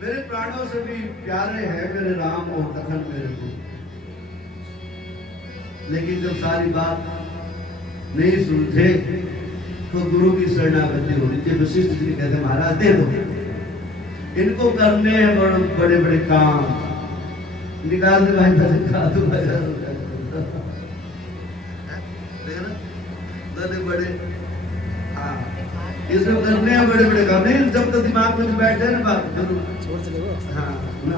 मेरे प्राणों से भी प्यारे हैं मेरे राम और लखन मेरे को। लेकिन जब सारी बात नहीं सुलझे तो गुरु की शरणागति होनी चाहिए। वशिष्ठ जी कहते महाराज दे दो, इनको करने हैं बड़े बड़े काम, निकाल दे भाई बड़े, हाँ इसमें करने हैं बड़े बड़े काम। नहीं जब तो दिमाग में बैठे ना बात जरूर, हाँ ना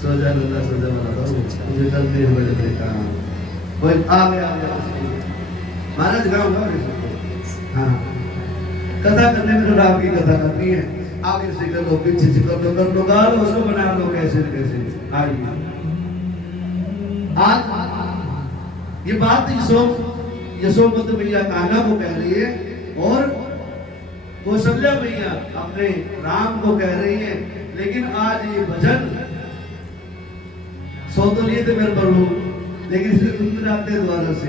सोजा नंदा सोजा बना था मुझे करते हैं बड़े बड़े काम। कोई आ गया महाराज गाँव हाँ कथा करने में राम की कथा करनी है, आगे से कर लो पीछे से कर लो गाल उसको बना लो कैसे कैसे। आइए आज ये बात यशोमती मैया कान्हा को कह रही है और कौशल्या मैया अपने राम को कह रही है। लेकिन आज ये भजन सौ तो लिए थे मेरे प्रभु, लेकिन इसे गुनगुनाते द्वारा से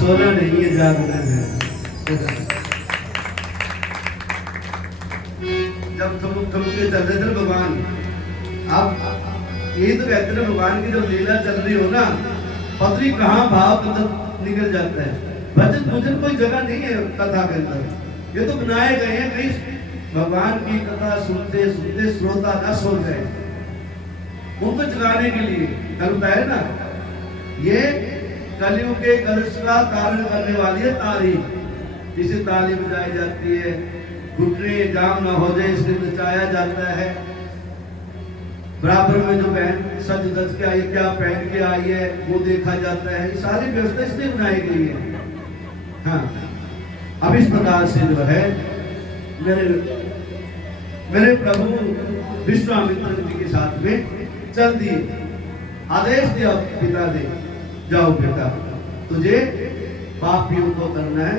सोना नहीं है जागना है। जब थम के चल रहे थे भगवान, आप ये तो कहते हैं भगवान की जब लीला चल रही हो ना, पत्री कहाँ भाव निकल जाता है। भजन भजन कोई जगह नहीं है कथा के अंदर, ये तो बनाए गए हैं कहीं भगवान की कथा सुनते सुनते श्रोता न सो जाए, उनको जगाने के लिए करता है ना। ये कलियुग के कलुष का कारण करने वाली है ताली, जिसे ताली बजाई जाती है, घुटने जाम ना हो जाए इसलिए नचाया जाता है। बराबर में जो बहन सज धज के आई, क्या पहन के आई है वो देखा जाता है, सारी व्यवस्था इसलिए बनाई गई है। हाँ, अब इस प्रकार से जो है मेरे प्रभु विश्वामित्र जी के साथ में चल दिए, आदेश दिया पिता ने, जाओ बेटा तुझे पापियों को करना है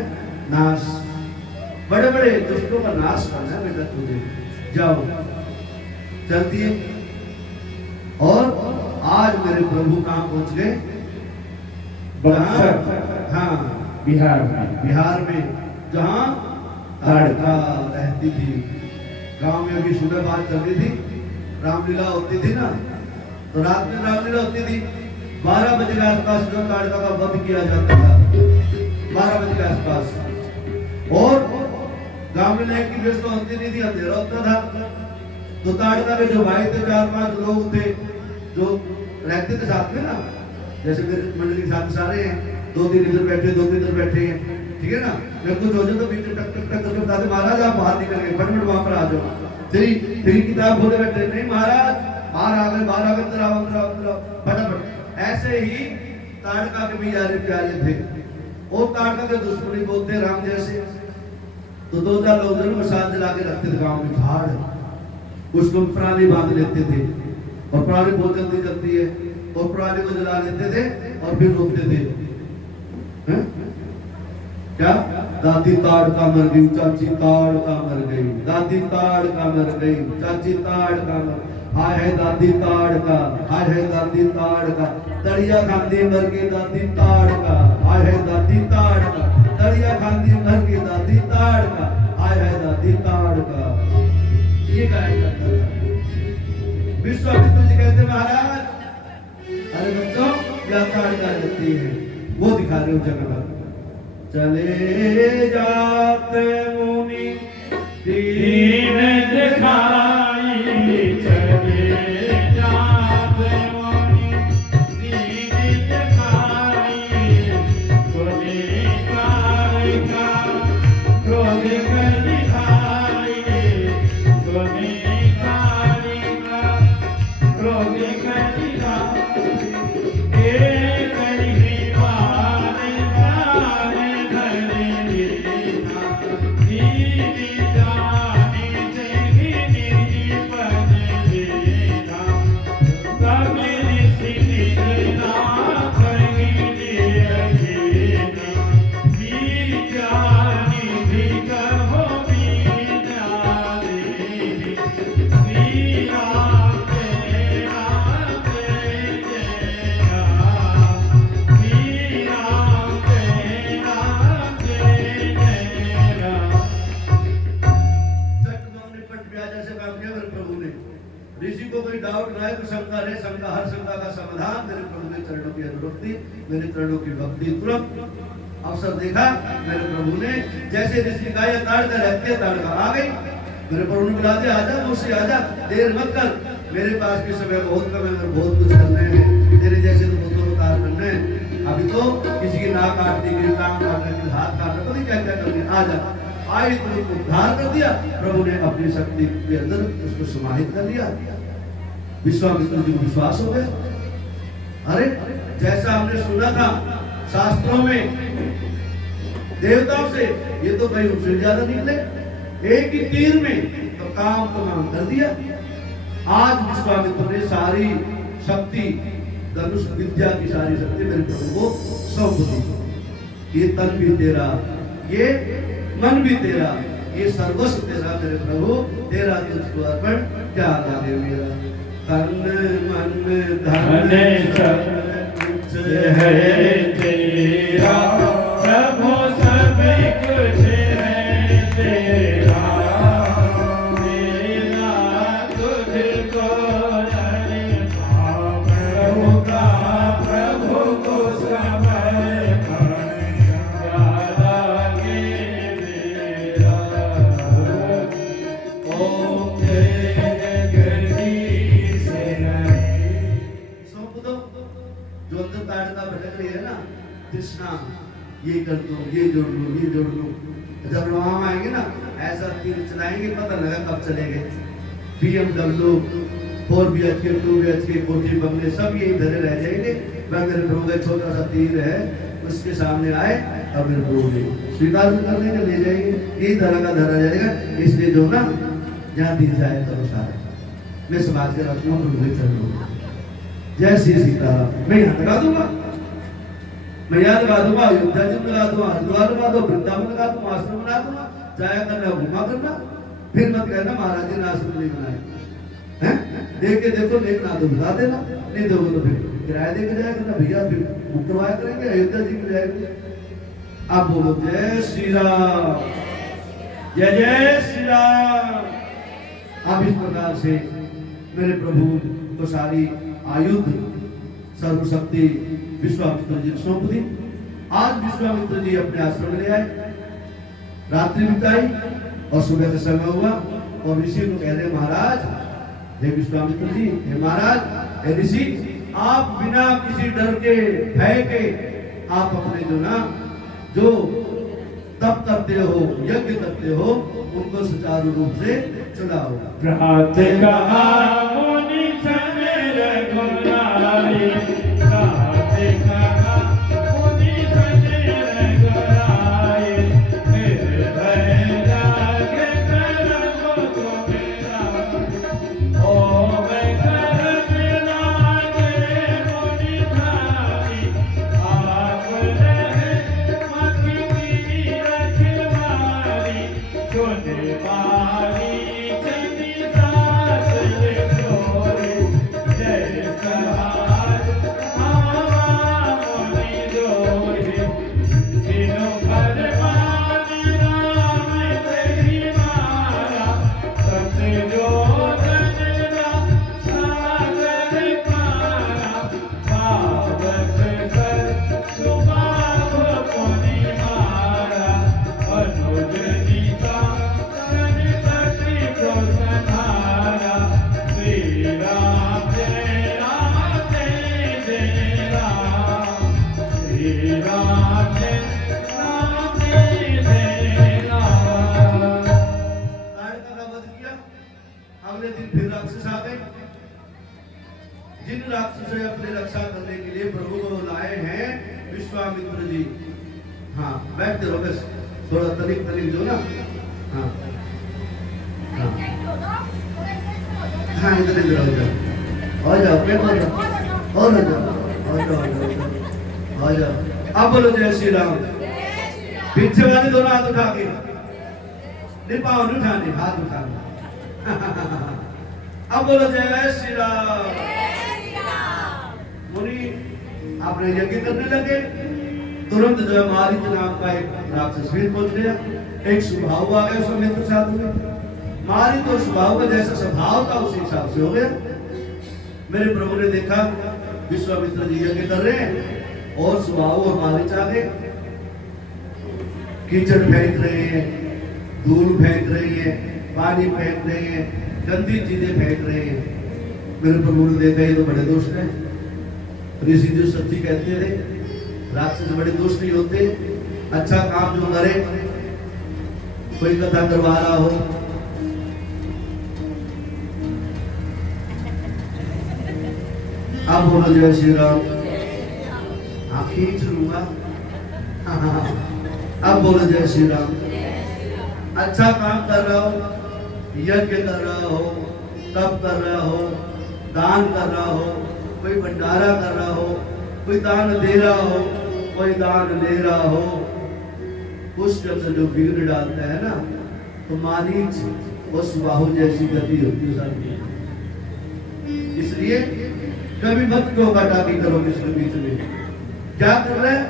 नाश, बड़े बड़े दुष्टों का नाश करना है बेटा तुझे, जाओ। चल दिए और आज मेरे प्रभु कहाँ पहुंच गए? हाँ, बिहार में जहाँ ताड़का रहती थी। गांव में अभी सुबह बात चल रही थी, रामलीला होती थी ना, तो रात में रामलीला होती थी। 12 बजे के आसपास जो ताड़का का वध किया जाता था, 12 बजे के आसपास, और गांव में लाइट की व्यवस्था होती नहीं थी, अंधेरा होता था। तो ताड़का में जो भाई थे, 4-5 लोग थे जो रहते थे साथ में ना, जैसे मेरे मंडली के साथ सारे हैं, 2-3 इधर बैठे, 2-3 इधर बैठे हैं, ठीक है ना। मैं कुछ हो जाए तो बीच में टक टक टक करके बताते, महाराज आप बाहर निकल गए, फटाफट वहां पर आ जाओ, तेरी किताब खोले बैठे, नहीं महाराज बाहर आ गए, बाहर आ गए, अंदर आओ फटाफट। ऐसे ही ताड़का के भी यारे प्यारे थे, और ताड़का के दुश्मनी बोलते राम जैसे। तो 2-4 लोग प्रसाद जला के रखते थे गाँव में, झाड़ उसको प्राणी बांध लेते थे, और प्राणी बहुत जल्दी जलती है, और प्राणी को जला लेते थे और फिर रोकते थे। क्या? दादी ताड़का मर गई, चाची ताड़का मर गई, दादी ताड़का मर गई, चाची ताड़का मर, हाय है दादी ताड़का, हाय है दादी ताड़का, दरिया खांदी मर गई दादी ताड़का, हाय है दादी ताड़का, दरिया खांदी मर गई दादी ताड़का, हाय है दादी ताड़का। ये गाया जाता था। विश्वामित्र जी कहते महाराज, अरे बच्चों क्या ताड़का रहती है वो दिखा रहे हो जगह। चले जाते मुनि दीन दिखाई, चले जाते मुनि दीन दिखाई, क्रोधी कारिका क्रोधी कर दिखाई, क्रोधी कारिका क्रोधी कर दिखाई, मेरे चरणों की भक्ति तुरंत अवसर देखा मेरे प्रभु ने, जैसे ऋषि का ताड़का रहती है, ताड़का आ गई, मेरे प्रभु ने बुला दिया, आजा मुझसे आजा, देर मत कर, मेरे पास भी समय बहुत कम है, मेरे बहुत कुछ करने हैं, तेरे जैसे तो बहुत उतार करने हैं, अभी तो किसी की नाक काटने के लिए, टांग काटने के लिए, हाथ काटने पता नहीं क्या क्या करने, आजा। आई तो उद्धार कर दिया प्रभु ने, अपनी शक्ति के अंदर उसको समाहित कर लिया। विश्वामित्र जी को विश्वास हो गया, अरे जैसा हमने सुना था शास्त्रों में देवताओं से, ये तो कहीं उससे ज्यादा निकले, एक ही तीर में तो काम तमाम कर दिया। आज विश्वामित्र ने सारी शक्ति, धनुष विद्या की सारी शक्ति मेरे प्रभु को सौंप दी। ये तन भी तेरा, ये मन भी तेरा, ये सर्वस्व तेरा मेरे प्रभु, तेरा तुझको अर्पण, क्या लागे मेरा, तन मन धन सब कुछ है तेरा, प्रभु सब कुछ है तेरा, मेरा तुझको प्रभु का, प्रभु को समर्पण, क्या ये कर दो, ये जोड़ लो, ये जोड़ लो। जब वहां आएंगे ना ऐसा तीर चलाएंगे, पता लगा कब चलेंगे। BMW 4 BHK 2 BHK कोठी बंगले सब यही धरे रह जाएंगे। वह मेरे प्रभु का छोटा सा तीर है, उसके सामने आए अब मेरे प्रभु ने स्वीकार कर लेंगे, ले जाएंगे, यही तरह का धरा जाएगा। इसलिए जो ना जहाँ दिल जाए तो सारा मैं समाज के रखूंगा, प्रभु के चरणों। जय श्री सीताराम। मैं यहाँ लगा दूंगा, मैं यहाँ लगा दूंगा, अयोध्या जी लगा दूंगा, हरिद्वार लगा दूंगा, वृंदावन लगा दूंगा, आश्रम बना दूंगा। जाया करना, घुमा करना, फिर मत कहना महाराज जी ने आश्रम नहीं बनाए हैं। देख के देखो, देखना तो बता देना, नहीं दोगे तो फिर किराया देकर जाया करना भैया, फिर बुक करवाया करेंगे, अयोध्या जी में जाएंगे। आप बोलो जय श्री राम, जय जय श्री राम। आप इस प्रकार से मेरे प्रभु को सारी आयुध सर्वशक्ति विश्वामित्र जी सौंप दी। आज विश्वामित्र जी अपने आश्रम में ले आए, रात्रि बिताई और सुबह का समय हुआ और ऋषि को कह रहे महाराज, हे विश्वामित्र जी, हे महाराज, हे ऋषि, आप बिना किसी डर के भय के आप अपने जो ना जो तप करते हो, यज्ञ करते हो, उनको सुचारू रूप से चलाओ। प्रभात कहा मुनि सने रघुराई, प्रभात कहा मुनि सने रघुराई, मेरे भय जागे करम को मेरा, ओ मैं करम लागे मुनि भाई, आप रहे मखी की रखवारी, सुने वाली जिन राक्षसों से अपनी रक्षा करने के लिए प्रभु को लाए हैं विश्वामित्र जी। हाँ बैठते रहो बस, थोड़ा तनिक तनिक जो ना, हाँ हाँ इधर इधर आ जाओ, आ जाओ, पेट आ जाओ, और आ जाओ, आ जाओ, आ जाओ। अब बोलो जय श्री राम। पीछे वाले दोनों हाथ उठा के, नहीं पाँव नहीं उठाने, हाथ उठाने। अब बोलो जय श्री राम। मुनि आपने यज्ञ करने लगे, तुरंत जो है मारीच नाम का एक राक्षस वीर पहुंच गया। एक स्वभाव आ गया सौमित्र साथ में, मारीच तो स्वभाव का जैसा स्वभाव था उसी हिसाब से हो गया। मेरे प्रभु ने देखा विश्वामित्र जी यज्ञ कर रहे हैं और स्वभाव और मारीच आ गए, कीचड़ फेंक रहे हैं, धूल फेंक रही है, पानी फेंक रहे हैं, गंदी चीजें फेंक रहे हैं। मेरे प्रभु ने देखा ये तो बड़े दोस्त हैं। ऋषि जो सच्ची कहते थे, राक्षस बड़े दोस्त नहीं होते, अच्छा काम जो करे, कोई कथा करवा रहा हो, अब बोलो जय श्री राम। हाँ खींच लूंगा, अब बोलो जय श्री राम। अच्छा काम कर रहा हो, यज्ञ कर रहा हो, तप कर रहा हो, दान कर रहा हो, कोई भंडारा कर रहा हो, कोई दान दे रहा हो, कोई दान ले रहा हो, उस जब जो बिगड़ डालता है ना, तो मारीच और सुबाहु जैसी गति होती है। इसलिए कभी मत टोका टाकी करो किसी के बीच में। क्या कर रहे हैं?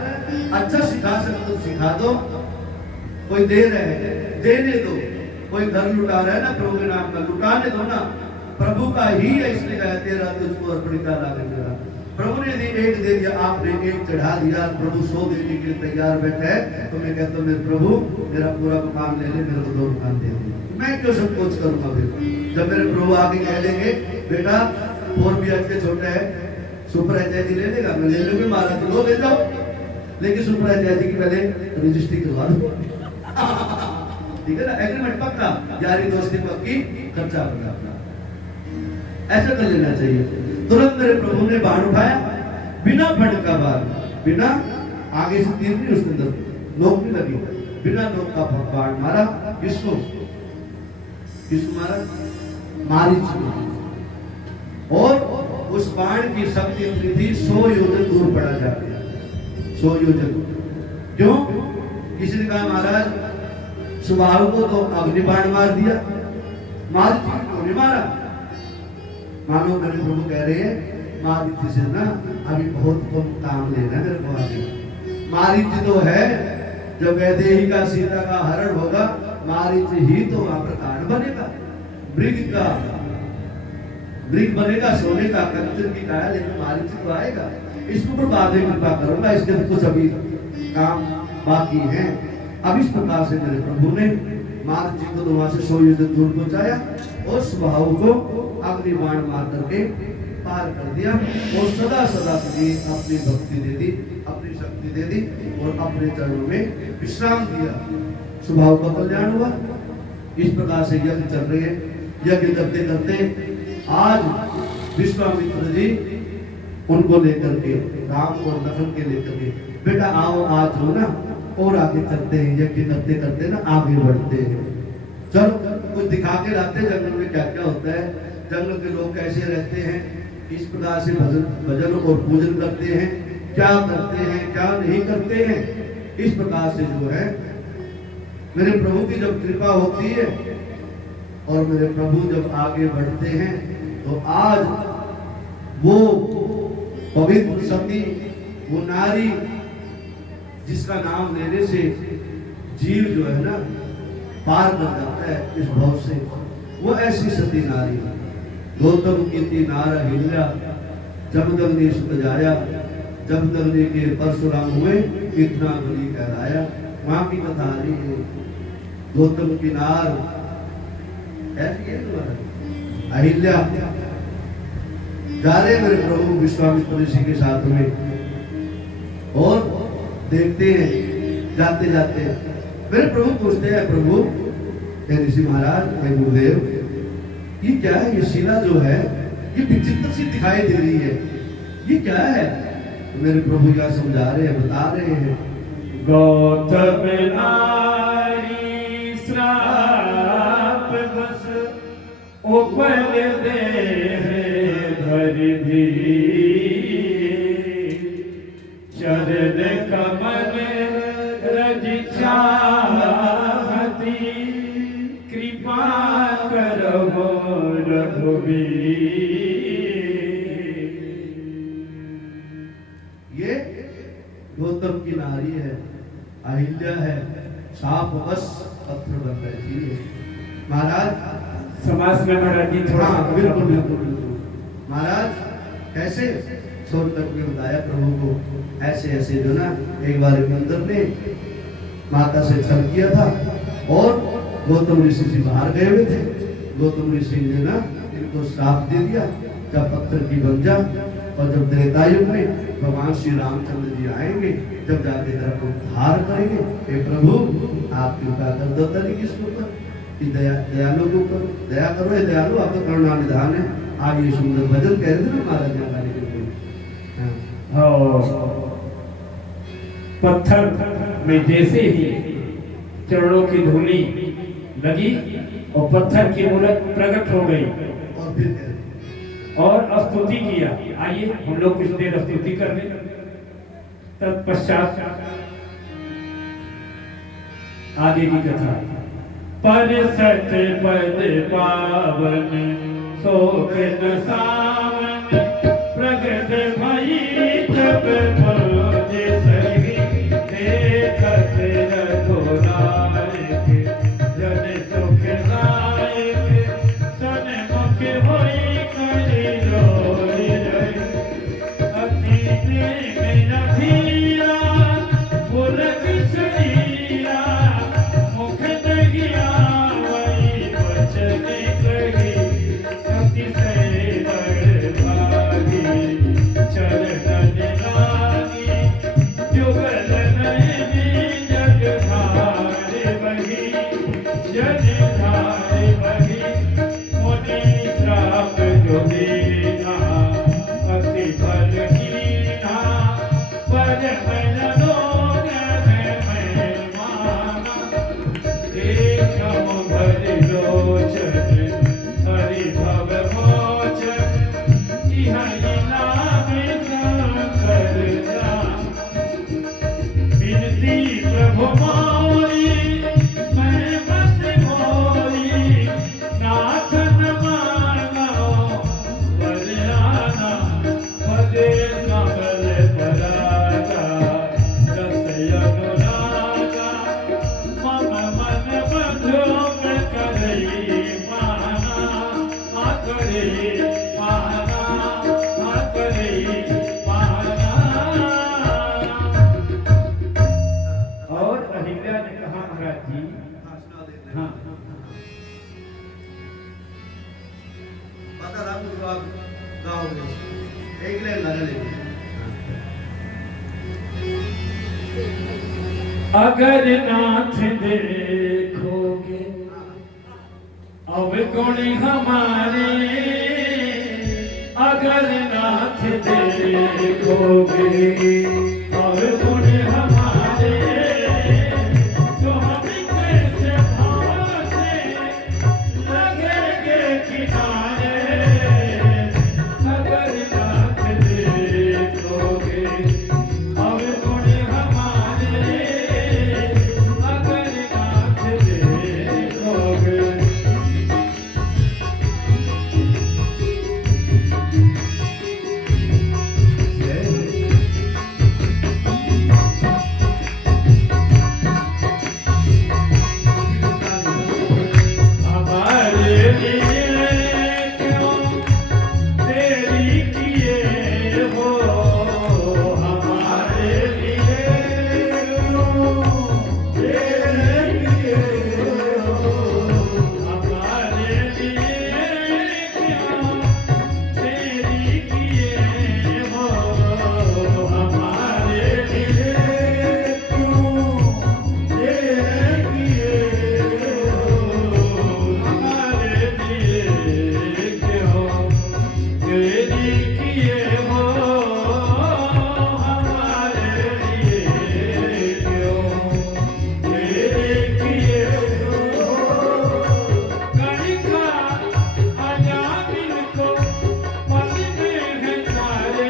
अच्छा सिखा सकते तो सिखा दो, कोई दे रहे हैं देने दो, कोई घर लुटा रहा है ना प्रभु के नाम का, लुटाने दो ना, प्रभु का ही है, इसलिए कहा तेरा तुझको अर्पणित करा। प्रभु ने एक दे दिया, आपने एक चढ़ा दिया, प्रभु 100 देने के लिए तैयार बैठे हैं, तो मैं कहता हूँ मेरे प्रभु मेरा पूरा मकान ले ले, मेरे को 2 मकान दे दे, मैं क्यों सब कुछ करूंगा। फिर जब मेरे प्रभु आके कह देंगे बेटा 4 BHK छोटा है, सुपर एचआईडी ले लेगा, मैं ले लूंगी, मारा तो लो ले जाओ, लेकिन सुपरवाइजर कहती कि पहले रजिस्ट्री करवा दो। ठीक है ना, एग्रीमेंट पक्का, यारी दोस्ती पक्की, खर्चा अपना। ऐसा कर लेना चाहिए। तुरंत मेरे प्रभु ने बाण उठाया, बिना फट का बाण, बिना आगे से तीर नहीं, उसके अंदर नोक नहीं लगी, बिना नोक का बाण मारा। किसको मारा? मारीच को। और उस बाण की शक्ति इतनी थी 100 योजन दूर पड़ा जा गया। 100 योजन। क्यों? किसी ने कहा महाराज सुबाहु को तो अग्नि बाण मार दिया, मारीच को नहीं मारा। मानो मेरे प्रभु कह रहे हैं मारीच से ना अभी बहुत कम काम लेना मेरे को आगे। मारीच तो है, जब वैदेही का सीता का हरण होगा, मारीच ही तो वहां पर कारण बनेगा, मृग बनेगा, सोने का, कंचन की काया, लेकिन मारीच तो आएगा। इसके ऊपर बाद में कृपा करूंगा, इसके तो कुछ अभी काम बाकी है। अब इस प्रकार से मेरे प्रभु ने मारीच को तो वहां से 100 योजन दूर पहुंचाया और सुबाहु को अग्नि बाण मार करके पार कर दिया और सदा सदा के लिए अपनी भक्ति दे दी, अपनी शक्ति दे दी और अपने चरणों में विश्राम दिया। सुबाहु का कल्याण हुआ। इस प्रकार से यज्ञ चल रहे हैं। यज्ञ करते करते आज विश्वामित्र जी उनको लेकर के, राम और लखन के लेकर के, बेटा आओ आज हो ना और आगे चलते हैं, यज्ञ करते करते ना आगे बढ़ते हैं। चलो कुछ दिखा के लाते जंगल में क्या क्या होता है, जंगल के लोग कैसे रहते हैं, इस प्रकार से भजन और पूजन करते हैं, क्या करते हैं क्या नहीं करते हैं। इस प्रकार से जो है मेरे प्रभु की जब कृपा होती है और मेरे प्रभु जब आगे बढ़ते हैं, तो आज वो पवित्र सती, वो नारी जिसका नाम लेने से जीव जो है ना पार कर जाता है इस भव से, वो ऐसी सती नारी। गौतम की नार अहिल्या, जमदग्नि सुत जाया, जमदग्नि के परशुराम हुए, इतना बलि कहलाया। वहां की कथा आ रही है। गौतम की नार ऐसी है अहिल्या, जा रहे मेरे प्रभु विश्वामित्र ऋषि के साथ में और देखते हैं, जाते जाते मेरे प्रभु पूछते हैं, प्रभु हे ऋषि महाराज, हे गुरुदेव, ये क्या है? ये शिला जो है ये विचित्र सी दिखाई दे रही है, ये क्या है? मेरे प्रभु क्या समझा रहे हैं, बता रहे हैं। गौतम नारी श्राप बस उपल देह धर भी, चरण कमल रज चाहती, कृपा करो रघुवीर। ये गौतम की नारी है, अहिल्या है, साप बस पत्थर बन बैठी है। महाराज समाज में महाराज जी थोड़ा बिल्कुल बिल्कुल महाराज कैसे सोच करके बताया प्रभु को, ऐसे ऐसे जो ना एक बार मंदिर ने माता से छल किया था और गौतम ऋषि जी बाहर गए हुए थे। गौतम ऋषि ने ना इनको श्राप दे दिया, जब पत्थर की बन जा, और जब त्रेता युग में भगवान श्री रामचंद्र जी आएंगे, जब जाके तेरा को उद्धार करेंगे, हे प्रभु आप कृपा कर दो तरी किसके ऊपर, कि दयालु के ऊपर दया करो, हे दयालु आप तो करुणा निधान है। आप ये सुंदर भजन कह रहे थे ना महाराज जी के पत्थर में जैसे ही चरणों की धूली लगी और पत्थर की मूरत प्रकट हो गई और फिर और स्तुति किया। आइए हम लोग कुछ देर स्तुति कर लें। तत्पश्चात आगे की कथा। पर सच पद पावन शोक न सावन, प्रगट भई जब भोजे सही, देखत रघुनायक जन सुखदायक, सन्मुख होई करि रोय रहि, अति प्रेम रखिया पुलक शरीरा, मुख दगिया वही वचन कही, अतिशय बड़ भागी चरण लागी। एकम भरि लोचन हरि भव मोचन इहि नाम शंकर नाम बिनती प्रभु मोरी मैं मत मोरी नाथ न मानो वरदाना पदे कमल परागा रस अनुरागा मम मन बंधु में करई माना करई माना करई माना। और अहिल्या ने कहा महाराज जी हाँ माता राम को आप गाओगे एक ले लगा ले अगर नाथ देखोगे अब गुण हमारे अगर नाथ देखोगे अब गुण हमारे तो हम कैसे भाव से लगेंगे किनारे अगर नाथ देखोगे अब गुण हमारे अगर नाथ देखोगे। हमारे लिए क्यों तेरी किए हो हमारे लिए क्यों तेरी किए हो हमारे लिए क्यों तेरी किए हो हमारे लिए क्यों तेरी किए हो हमारे लिए क्यों तेरी किए हो हमारे लिए क्यों तेरी किए हो कणिका अजामिन को पल में है सारे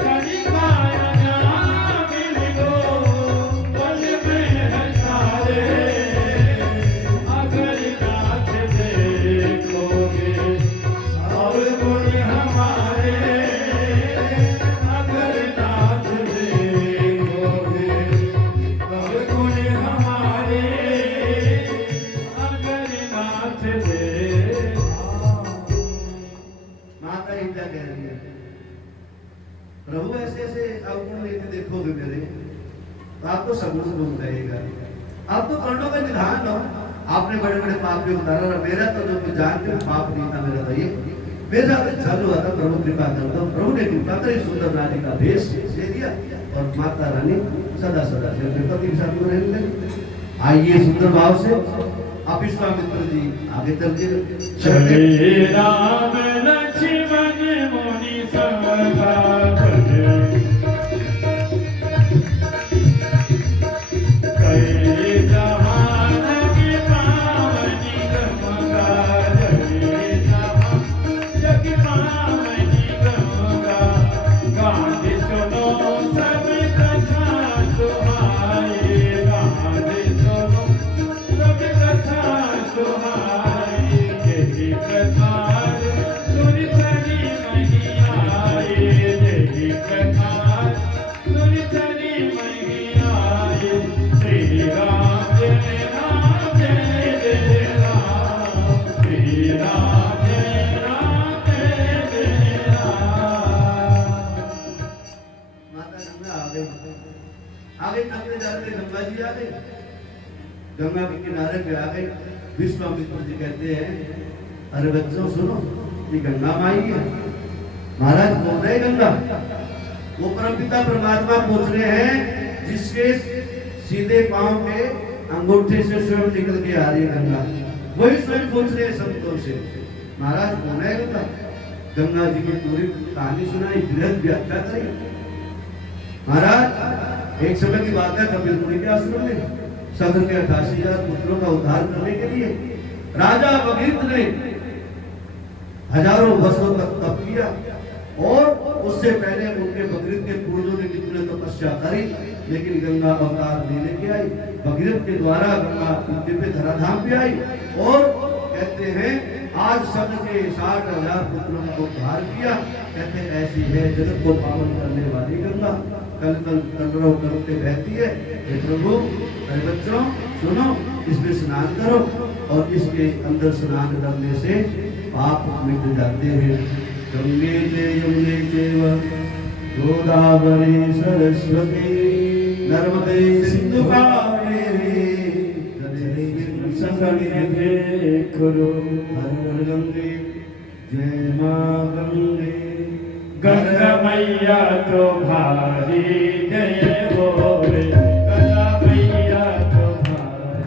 कणिका अजामिन को पल में है सारे अगर नाथ देखोगे और गुण हमारे अगर नाथ देखोगे और गुण हमारे अगर नाथ माता ही क्या कह रही है प्रभु ऐसे ऐसे अवगुण लेके देखोगे मेरे तो आपको सगुण गुण रहेगा आप तो कर्णों का निधान हो आपने बड़े बड़े पाप भी उतारा और मेरा तो जो जान के पाप नहीं था मेरा तो ये मेरे साथ छल हुआ था प्रभु कृपा कर दो प्रभु ने कृपा कर सुंदर रानी का भेष दे दिया और माता रानी सदा सदा से अपने पति के साथ में रहने लगी। आइए सुंदर भाव से आप विश्वामित्र जी आगे चलते चले राम लक्ष्मण मुनि सगा कई जहान की पावनी गंगा जगे जग पावनी गंगा गाँधी सुनो सब कथा सुहाए गाँधी सुनो सब कथा सुहाए यही प्रकार सुनि सनी नहीं आए यही प्रकार सुनि सनी नहीं आए श्री राम जय राम जय राम श्री राम जय राम। माता गंगा आ गई आगे चलते जाते गंगा जी आ गई गंगा के किनारे पे आ गए विश्वामित्र जी कहते हैं अरे बच्चों सुनो ये गंगा माई है महाराज कौन है गंगा वो परमपिता परमात्मा पूछ रहे हैं जिसके सीधे पांव पे अंगूठे से स्वयं निकल के आ रही है गंगा वही स्वयं पूछ रहे हैं संतों से महाराज कौन है गंगा गंगा जी की पूरी कहानी सुनाई बृहद व्याख्या करी महाराज एक समय की बात है कबीर मुनि के आश्रम में सगर के 88,000 पुत्रों का उद्धार करने के लिए राजा भगीरथ ने हजारों वर्षों तक तप किया और उससे पहले उनके भगीरथ के पूर्वजों ने कितने तपस्या करी, लेकिन गंगा अवतार नहीं लेके आई। भगीरथ के द्वारा गंगा दिव्य धराधाम पे आई और कहते हैं आज सगर के 60,000 पुत्रों को उद्धार किया। कहते हैं ऐसी है जगत को पावन करने वाली गंगा, कल कल कलरव करते बहती है। हे प्रभु, अरे बच्चों सुनो, इसमें स्नान करो और इसके अंदर स्नान करने से पाप मिट जाते हैं। गंगे च यमुने चैव गोदावरी सरस्वती नर्मदे सिंधु कावेरी संगमे करो। हर हर गंगे जय मां गंगे। गंगा मैया तो भारी जय बोले, गंगा मैया तो भारी।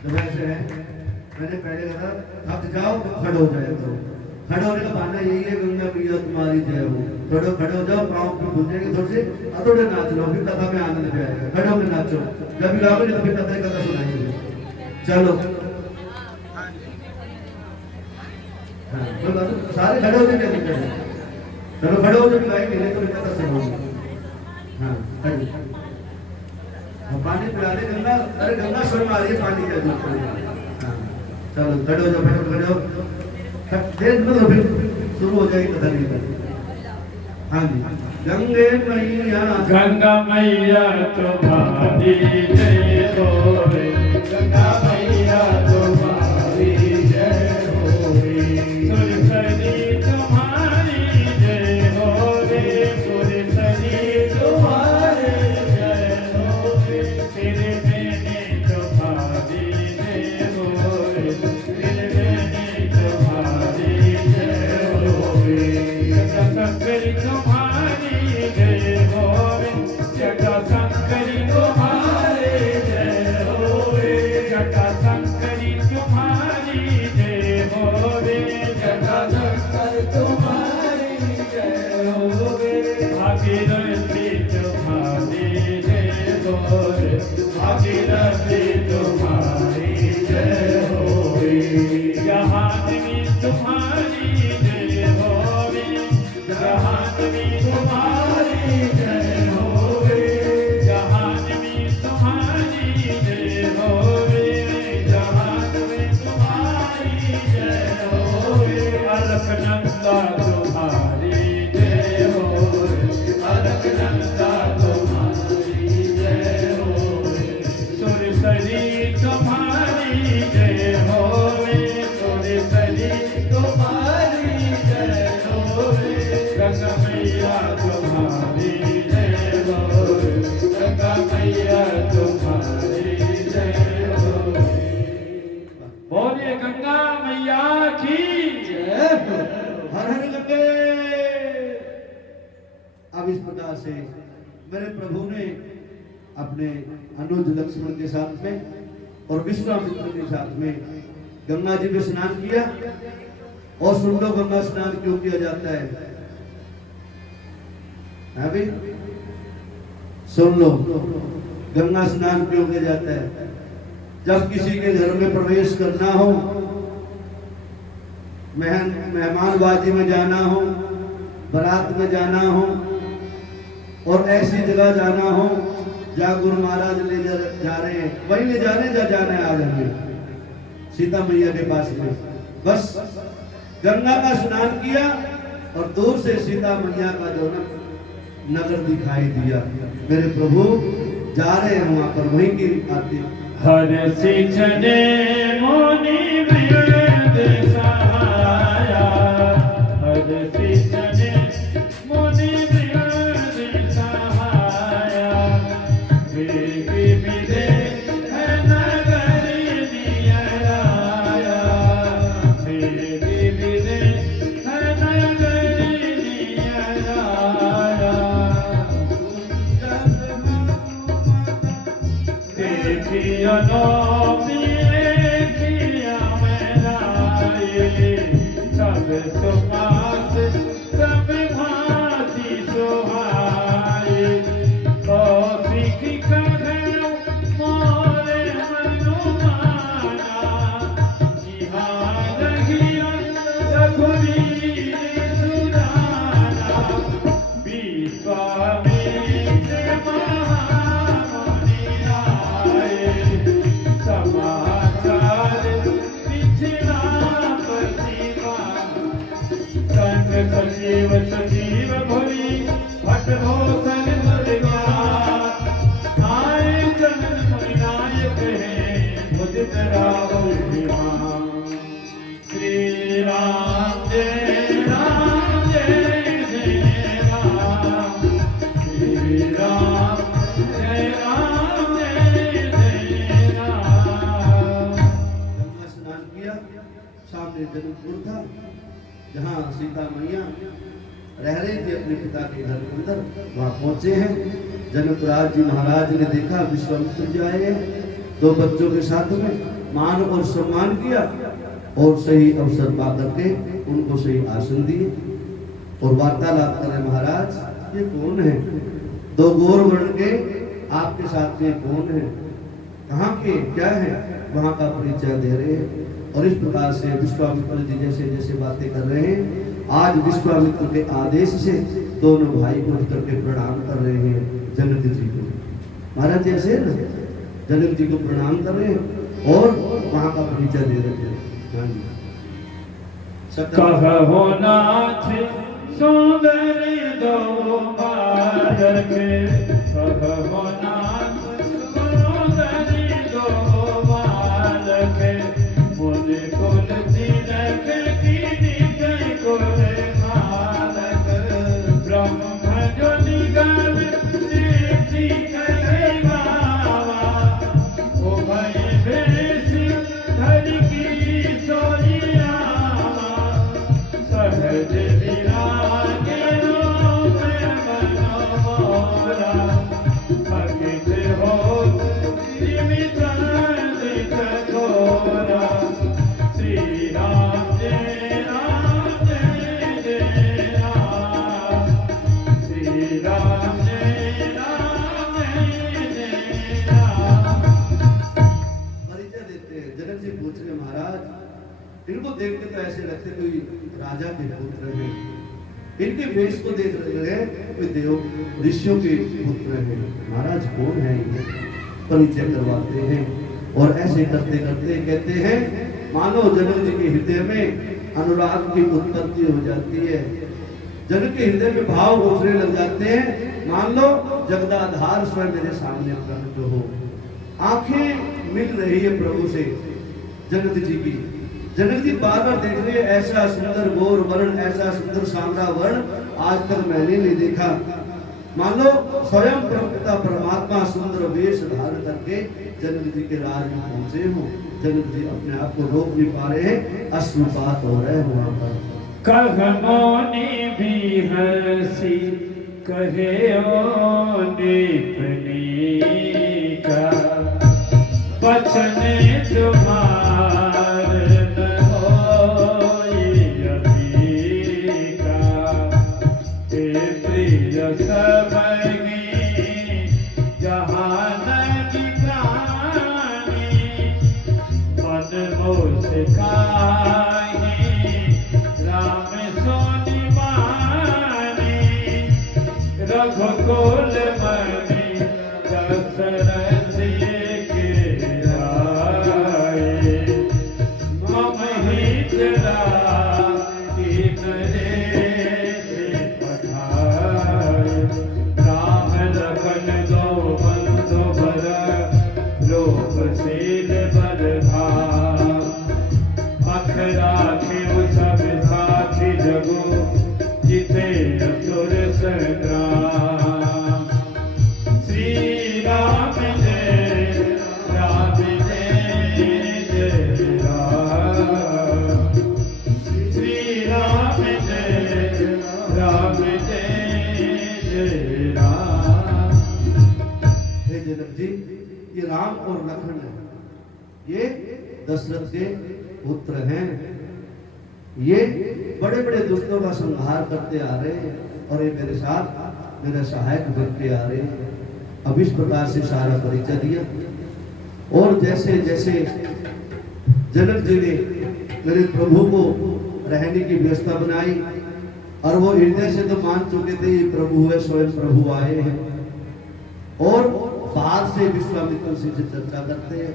तो वैसे है, मैंने पहले कहा थक जाओ तो खड़े हो जाए करो। खड़े होने का बहाना यही है गंगा मैया तुम्हारी जय हो। थोड़े खड़े हो जाओ, पाँव पे भूल जाएंगे थोड़े से, थोड़े नाच लो, फिर कथा में आनंद भी आएगा। खड़े होकर नाचो, जब भी गाओगे तो फिर कथा सुनाएंगे। चलो हाँ, कोई बात नहीं, सारे खड़े हो जाए, क्या दिक्कत है? चलो खड़े हो जाओ, गाएंगे नहीं तो फिर कथा सुनाओगे। हाँ खड़े, पानी पिला दे गंगा। अरे गंगा स्वयं आ रही है, पानी क्या जरूरत है? हाँ चलो खड़े हो जाओ, खड़े हो जाओ, देख लो फिर शुरू हो जाएगी कथा नहीं। हाँ जी, गंगे मैया गंगा मैया तो भारी जय बोले, गंगा मैया तो भारी जय बोले। सुरसरी तुम्हारी जय बोले, सुरसरी तुम्हारी जय बोले। तेरे मैंने तो भारी जय बोले, तेरे मैंने तो भारी जय बोले। शंकरी तुम्हारी जय होवे, जटा शंकरी तुम्हारे जय होवे, जटा शंकरी तुम्हारी जय होवे, जटा शंकर तुम्हारी जय होवे। भागीरथी तुम्हारी जय होवे, भागीरथी तुम्हारी जय होवे। जहानवी तुम्हारी जय होवे, जहानवी तुम्हारी जय होवे, जहानवी तुम्हारी जय होवे, जहानवी तुम्हारी जय होवे। अलकनंदा तुम्हारी जय होवे, अलकनंदा तुम्हारी जय होवे। सुरसरी तुम्हारी जय होवे, सुरसरी तुम्हारी जय होवे। गंगा मैया तुम्हारी जय बोले, गंगा मैया तुम्हारी जय बोले। बोलिए गंगा मैया की जय। हर हर गंगे। अब इस प्रकार से मेरे प्रभु ने अपने अनुज लक्ष्मण के साथ में और विश्वामित्र के साथ में गंगा जी में स्नान किया। और सुन लो गंगा स्नान क्यों किया जाता है अभी सुन लो, गंगा स्नान क्यों किया जाता है? जब किसी के घर में प्रवेश करना हो, मेहमानबाजी में जाना हो, बारात में जाना हो और ऐसी जगह जाना हो जहाँ गुरु महाराज ले जा रहे हैं, वही ले जा रहे हैं जहाँ जाना है आज हमें सीता मैया के पास में। बस गंगा का स्नान किया और दूर से सीता मैया का जो नगर दिखाई दिया। मेरे प्रभु जा रहे हैं वहां पर, वहीं की आती। हर सिंचने मोनी वृंद सहाया, हर सिंचने मोनी वृंद सहाया। वेगी विदे है नगरी नियराया, वेगी विदे है नगरी नियराया। देखिया नो देखिया मेरा ये, सब सुपास सब भांति सुहाए। कौशिक कहो राहुल विमान। श्री राम जय राम जय जय राम। श्री राम जय राम जय जय राम। गंगा स्नान किया, सामने जनकपुर था जहाँ सीता मैया रह रही थी अपने पिता के घर के अंदर। वहां पहुंचे हैं, जनकराज जी महाराज ने देखा विश्वामित्र जी आए हैं, 2 बच्चों के साथ में मान और सम्मान किया और सही अवसर पा करके उनको सही आसन दिए और वार्तालाप करें। महाराज ये कौन है? 2 गौर वर्ण के आपके साथ में कौन है? कहाँ के क्या है? वहां का परिचय दे रहे हैं और इस प्रकार से विश्वामित्र जी जैसे जैसे बातें कर रहे हैं, आज विश्वामित्र के आदेश से दोनों भाई उठ करके प्रणाम कर रहे हैं जनक जी को। महाराज जैसे ना जनक जी को प्रणाम कर रहे हैं और वहां का परिचय दे रहे हैं। हाँ जी। कहो नाथ सुंदर दो बालक, कहो नाथ सुंदर दो बालक, मुझे कुल तिलक की निकल कुल मालक, ब्रह्म जो निगम सिद्धि कहे बाबा, ओ भय भेष धर की सोनिया, सहज विरागे रूप मनोहरा, भगित हो निमित्त कठोरा। श्री राम जय राम जय जय राम। श्री राम जय राम जय जय राम। परिचय देते हैं। जनक जी पूछ रहे महाराज, इनको देखते तो ऐसे लगते कोई राजा के पुत्र हैं, इनके वेश को देख रहे हैं कोई देव ऋषियों के पुत्र हैं। महाराज कौन है ये? परिचय करवाते हैं और ऐसे करते करते कहते हैं मानो जनक जी के हृदय में अनुराग की उत्पत्ति हो जाती है। जनक के हृदय में भाव उठने लग जाते हैं, मान लो जगदाधार स्वयं मेरे सामने प्रकट हो। आंखें मिल रही है प्रभु से जनक जी की। जनक जी बार बार देख रहे हैं, ऐसा सुंदर गौर वर्ण, ऐसा सुंदर सांवरा वर्ण आज तक मैंने नहीं देखा। मान लो स्वयं पिता परमात्मा सुंदर वेश धारण करके जनक जी के राज में पहुंचे हो। जनक जी अपने आप को रोक नहीं पा रहे हैं, अश्रुपात हो रहे हैं वहां पर। कहमोनी भी हंसी कहे ओ निपनी का, बचने तुम्हार न होई अभी का, हे प्रिय सबगी जहान की प्राणी, मन मोह काहे राम सोनी मानी, रघुकुल मणि दशरथ के आए, मम हित लागी नरेश पठाए, राम लखन गौ बंधु बर, लोकशील बलधाम, अखराखि सब साखी जगो, जिते असुर संग्राम। श्री राम जय राम जय जय राम। श्री राम जय राम जय जय राम। हे जनक जी, ये राम और लखन है, ये दशरथ के पुत्र हैं। ये बड़े बड़े दुष्टों का संहार करते आ रहे हैं और ये मेरे साथ मेरा सहायक बनते आ रहे हैं। अब इस प्रकार से सारा परिचय दिया और जैसे जैसे जनक जी ने मेरे प्रभु को रहने की व्यवस्था बनाई और वो हृदय से तो मान चुके थे ये प्रभु है, स्वयं प्रभु आए हैं, और बाद से विश्वामित्र से चर्चा करते हैं।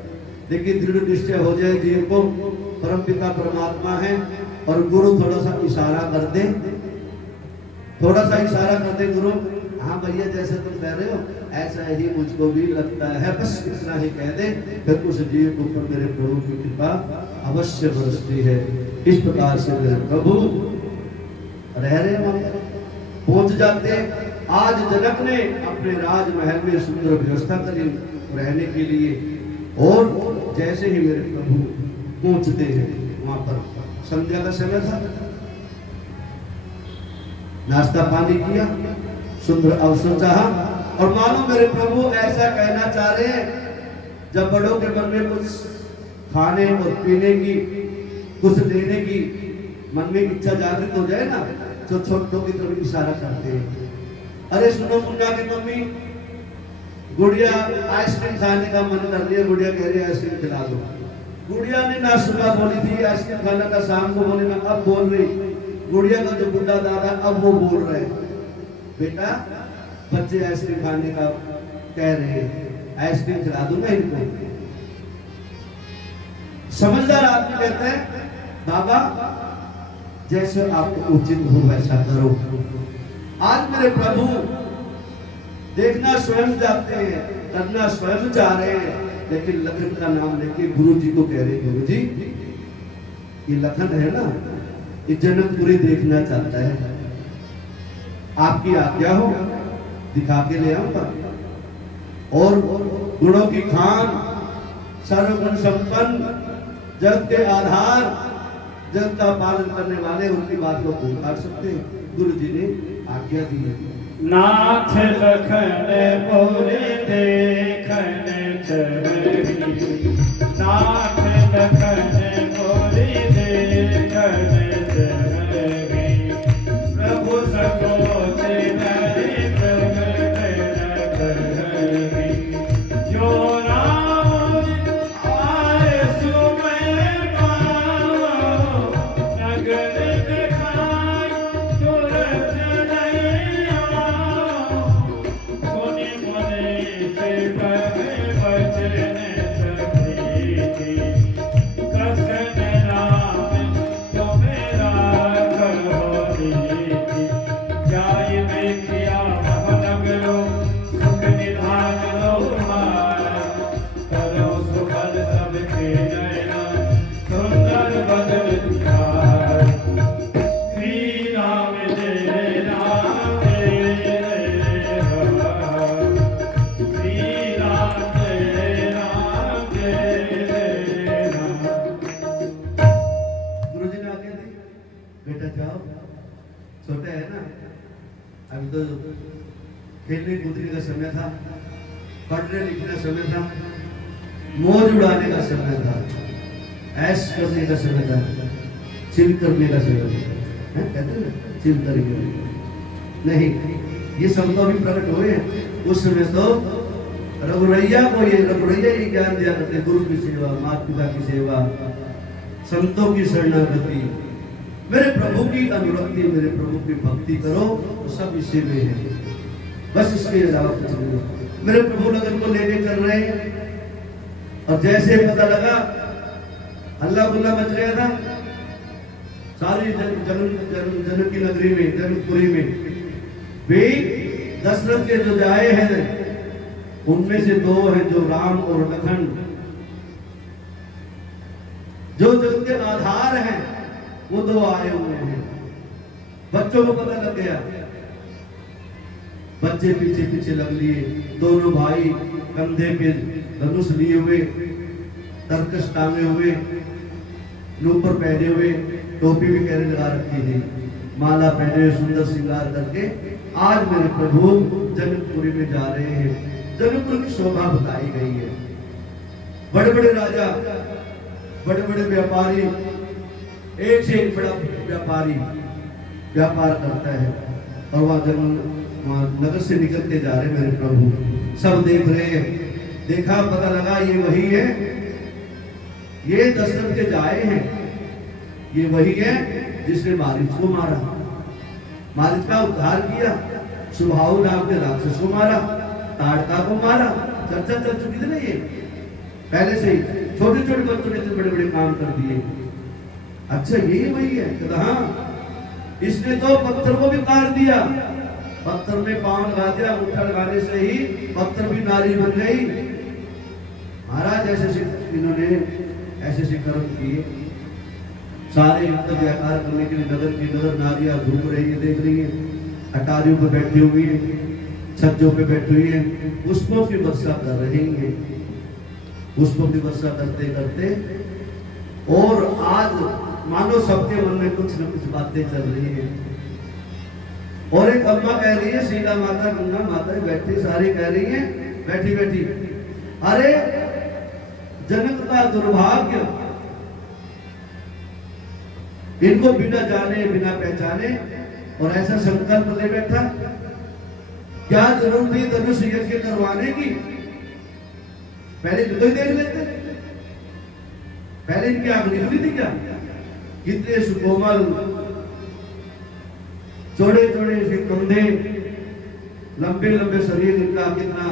लेकिन दृढ़ निश्चय हो जाए जीव को परमपिता परमात्मा है और गुरु थोड़ा सा इशारा कर दे, थोड़ा सा इशारा कर दे गुरु, हाँ भैया जैसे तुम कह रहे हो ऐसा ही मुझको भी लगता है। बस इतना ही कह दे, फिर उस जीव के ऊपर मेरे प्रभु की कृपा अवश्य बरसती है। इस प्रकार से मेरे प्रभु रह रहे वहां पहुंच जाते। आज जनक ने अपने राजमहल में सुंदर व्यवस्था करी रहने के लिए, और जैसे ही मेरे प्रभु पहुंचते हैं वहां पर, संध्या का समय था, नाश्ता पानी किया, सुंदर अवसर चाहा, और मानो मेरे प्रभु ऐसा कहना चाह रहे हैं, जब बड़ों के मन में कुछ खाने और पीने की, कुछ लेने की मन में इच्छा जागृत हो जाए ना, तो छोटों की तरफ इशारा करते हैं। अरे सुनो मुन्ना की मम्मी, गुड़िया आइसक्रीम खाने का मन कर रही है, गुड़िया कह रही है आइसक्रीम खिला दो। गुड़िया ने ना सुबह बोली थी आइसक्रीम खाने का, शाम को बोली ना, अब बोल रही। गुड़िया का जो बुढ़ा दादा अब वो बोल रहे, बेटा बच्चे आइसक्रीम खाने का कह रहे हैं, आइसक्रीम खिला दूंगा इनको। समझदार आदमी कहते हैं, बाबा जैसे आपको उचित हो वैसा करो। आज मेरे प्रभु देखना स्वयं जाते हैं, करना स्वयं जा रहे हैं, लेकिन लखन का नाम लेके गुरु जी को कह रहे, गुरु जी ये लखन है ना, ये जनकपुरी देखना चाहता है, आपकी आज्ञा हो, दिखा के ले आऊंगा। और गुणों की खान, सर्वगुण संपन्न, जग के आधार, जग का पालन करने वाले, उनकी बात को कोई काट सकते हैं। गुरु जी ने आज्ञा दी है। नाथ लखन मोरे देखन चरही, नाथ लखन मोरे देखन चरही, प्रभु सकोच नरि प्रगट न करही, जो राम आए सुमय पाओ, नगर दिखाई तुरत नहीं आओ, सुनि मुनि से कहे वचन सप्रीति, कसन राम तुम्हें कहो नीति, जाय देखिया नगरो, सुख निधान लो मारा, करो सुखद सबके नयना, सुंदर बदन दिखार, श्री राम जय राम जय राम, श्री राम जय राम जय राम। गुरु जी ने आज्ञा दी, बेटा जाओ, छोटे है ना, अभी तो खेलने कूदने का समय था, पढ़ने लिखने का समय था, मौज उड़ाने का समय था, ऐश करने का समय था, चिल करने का समय था, कहते हैं ना, चिल करेंगे नहीं, ये सब तो अभी प्रकट हुए हैं। उस समय तो रघुरैया को ये ज्ञान दिया करते, गुरु की सेवा, माता पिता की सेवा, संतों की शरणागति, मेरे प्रभु की अनुरक्ति, मेरे प्रभु की भक्ति करो, तो सब इसी में है, बस इसके अलावा कुछ नहीं। मेरे प्रभु नगर को लेके चल रहे हैं, और जैसे पता लगा हल्ला गुल्ला मच गया था सारी जनक की नगरी में, जनकपुरी में भी। दशरथ के जो जाए हैं उनमें से दो हैं, जो राम और लखन, जो जग के आधार हैं, वो दो आए हुए हैं। बच्चों को पता लग गया, बच्चे पीछे पीछे लग लिए, दोनों भाई कंधे पे धनुष लिए हुए, तरकश टांगे हुए, नूपुर पहने हुए, टोपी भी कहने लगा रखी थी, माला पहने हुए, सुंदर श्रृंगार करके आज मेरे प्रभु जनकपुरी में जा रहे हैं। जनकपुर की शोभा बताई गई है। बड़े बड़े राजा, बड़े बड़े व्यापारी, एक से एक बड़ा व्यापारी व्यापार करता है, और वहां नगर से निकल के जा रहे मेरे प्रभु, सब देख रहे हैं। देखा, पता लगा ये वही है, ये दशरथ के जाए हैं, ये वही है जिसने मारीच को मारा, मारीच का उद्धार किया, सुभाव नाम के राक्षस को मारा, ताड़का को मारा। चर्चा चल चुकी थी ना ये पहले से ही, छोटे छोटे बच्चों ने बड़े बड़े काम कर दिए। अच्छा यही वही है? कहता हाँ, इसने तो पत्थर को भी काट दिया, पत्थर में पांव लगा दिया, अंगूठा लगाने से ही पत्थर भी नारी बन गई। महाराज ऐसे इन्होंने ऐसे कर्म किए। सारे युद्ध व्यापार करने के लिए नगर की नगर नारियां घूम रही है, देख रही है, अटारियों पे बैठी हुई है, छज्जों पे बैठी हुई है, पुष्पों की वर्षा कर रही है। पुष्पों की वर्षा करते करते और आज मानो सबके मन में कुछ न कुछ बातें चल रही है। और एक अम्मा कह रही है, सीता माता गंगा माता बैठी, सारी कह रही है बैठी बैठी, अरे जनक का दुर्भाग्य, इनको बिना जाने बिना पहचाने और ऐसा संकल्प ले बैठा। क्या जरूरत थी धनुष यज्ञ करवाने की? पहले इनको ही देख लेते, पहले इनकी आंख निकली थी क्या? कितने सुकोमल, चौड़े चौड़े से कंधे, लंबे लंबे शरीर इनका, कितना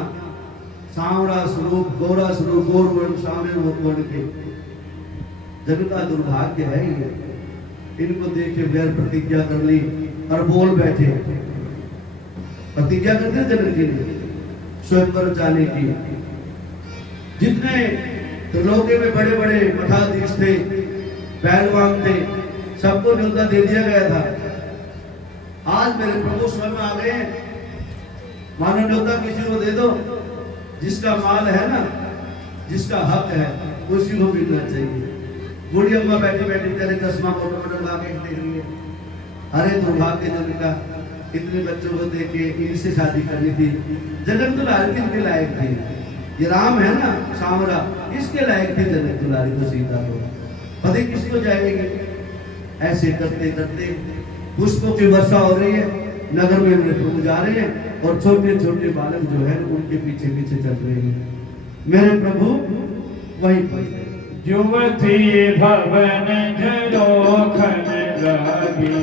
सांवरा स्वरूप, गोरा स्वरूप, गोर वर्ण, सामने वर्ण के। जन का दुर्भाग्य है ये। इनको देख के वैर प्रतिज्ञा कर ली और बोल बैठे। प्रतिज्ञा करते जनक जी ने स्वयंवर जाने की। जितने त्रिलोकी में बड़े बड़े मठाधीश थे, पहलवान थे, सबको न्योता दे दिया गया था। आज मेरे प्रभु स्वयं आ गए हैं। मानो न्योता किसी को दे दो, जिसका माल है ना, जिसका हक है, उसी को मिलना चाहिए। बूढ़ी अम्मा बैठी बैठी तेरे चश्मा मोटर लगा के देख रही है। अरे दुर्भाग्य जनक का, इतने बच्चों को देखे, इनसे शादी करनी थी। जनक दुलारी किसके लायक थी? ये राम है ना सांवरा, इसके लायक थी जनक दुलारी को, सीता को। पता किसको जाएगी? ऐसे करते करते पुष्पों की वर्षा हो रही है, नगर में मेरे प्रभु जा रहे हैं और छोटे छोटे बालक जो है उनके पीछे पीछे चल रहे हैं। मेरे प्रभु वहीं पर युवती भवन झरोखन लागी,